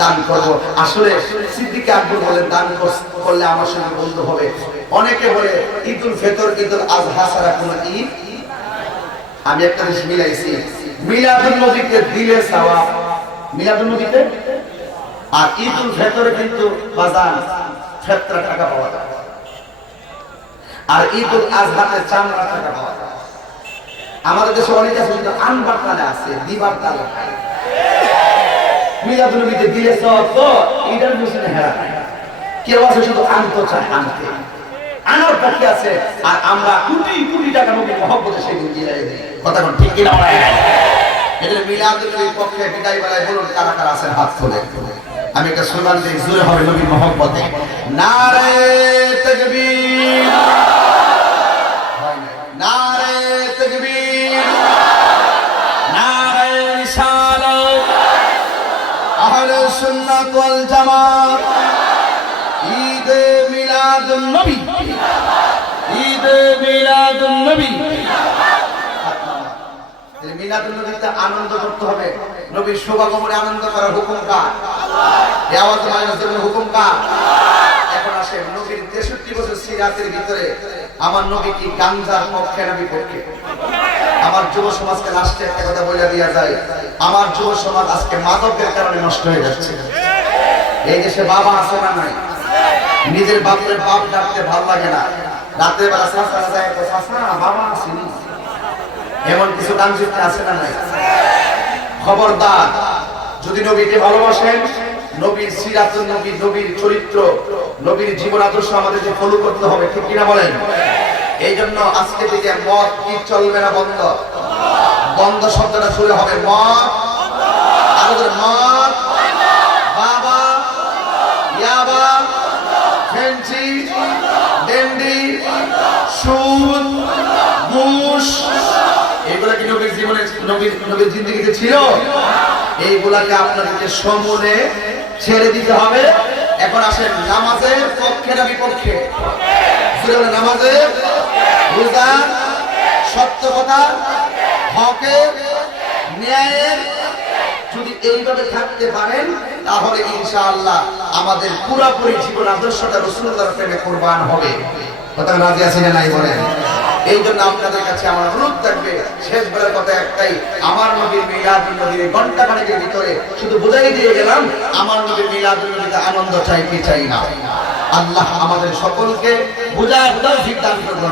দান করব? আসলে সিদ্দিক আকবর বলেন দান করলে আমার সঙ্গে বন্ধু হবে। অনেকে বলে ঈদুল ফিতর ঈদুল আযহা ছাড়া কোনো ঈদ। আমি একটা জিনিস মিলাইছি, মিলাদুন নবীতে দিলে সওয়াব, মিলাদুন নবীতে, আর ঈদুল ফিতরে কিন্তু বাজান ফেতরা টাকা পাওয়া যায়, আর ঈদুল আযহাতে চামড়া টাকা পাওয়া যায়। আমাদের দেশে অনেক আছে কিন্তু আনবার তালে আছে, দিবার তালে। মিলাদুন নবীতে দিলে সওয়াব তো ঈদের মুসলিমে হেরা নাই। কেউ আছে শুধু আনতে চায়, আনতে আনার বাকি আছে, আর আমরা কোটি কোটি টাকা নবীর মহব্বতে সেই দিন দিয়ে দেই। কথা কোন ঠিক কি না? এদের মিলাদুন নবীর পক্ষে বিদায় বেলায় বলুন কারা কারা আছেন হাত তোলে। আমি একটা স্লোগান দিই, জোরে হবে নবীর মহব্বতে, নারে তাকবীর, নারে তাকবীর, নারে রিসালাত, আহলে সুন্নাত ওয়াল জামাত, ঈদে মিলাদুন নবী, ঈদে মিলাদুন নবী। মিলাদুন নবীতে আনন্দ করতে হবে। নবীর শুভাগমনে আনন্দ করার হুকুম কার? এই আওয়াজ মাইনাস দেবেন, হুকুম কার? এখন আসে নবীর 63 বছর সিরাতের ভিতরে আমার নবী কি গাঞ্জার পক্ষে না বিপক্ষে? আমার যুব সমাজকে লাস্টে একটা কথা বলে দেওয়া যায়, আমার যুব সমাজ আজকে মাদকের কারণে নষ্ট হয়ে যাচ্ছে। এই দেশে বাবা আছে না নাই? নিজের বাপের বাপ ডাকতে ভালো লাগে না, রাতের বেলা চাচা যায় তো চাচা বাবা আসেনি, এমন কিছু গান শিখতে আছে না নাই? খবরদার, যদি নবীকে ভালোবাসেন, নবীর সিরাতুন নবী, নবীর চরিত্র, নবীর জীবন আদর্শ আমাদেরকে ফলো করতে হবে, ঠিক কিনা বলেন? এই জন্য আজকে থেকে মদ কি চলবে না? বন্ধ, বন্ধ শব্দটা শুরু হবে মদ, আমাদের মদ, বাবা, ইয়াবা, ফেন্সি, ডেন্ডি, সুদ, ঘুষ, এগুলা কি নবীর জীবনে, নবীর জিন্দেগিতে ছিল? এইগুলাকে আপনাদেরকে সমূলে ছেড়ে দিতে হবে। এখন আসেন নামাজের পক্ষে না বিপক্ষে? নামাজের, রোজা, সত্য কথা, হকের, ন্যায়ের, যদি এইভাবে থাকতে পারেন তাহলে ইনশাআল্লাহ আমাদের পুরোপুরি জীবন আদর্শটা রাসূলুল্লাহর প্রেমে কুরবান হবে। কথা রাজি আছেন না নাই বলেন? এই জন্য আপনাদের কাছে আমার অনুরোধ থাকবে, শেষ বেলার কথা একটাই, আমার নবীর মিলাদুন নবীর ঘন্টা খানেকের ভিতরে শুধু বুঝাই দিয়ে গেলাম, আমার নবীর মিলাদুন নবীতে আনন্দ চাই কি চাই না। আল্লাহ আমাদের সকলকে বুঝার তৌফিক দান করুন।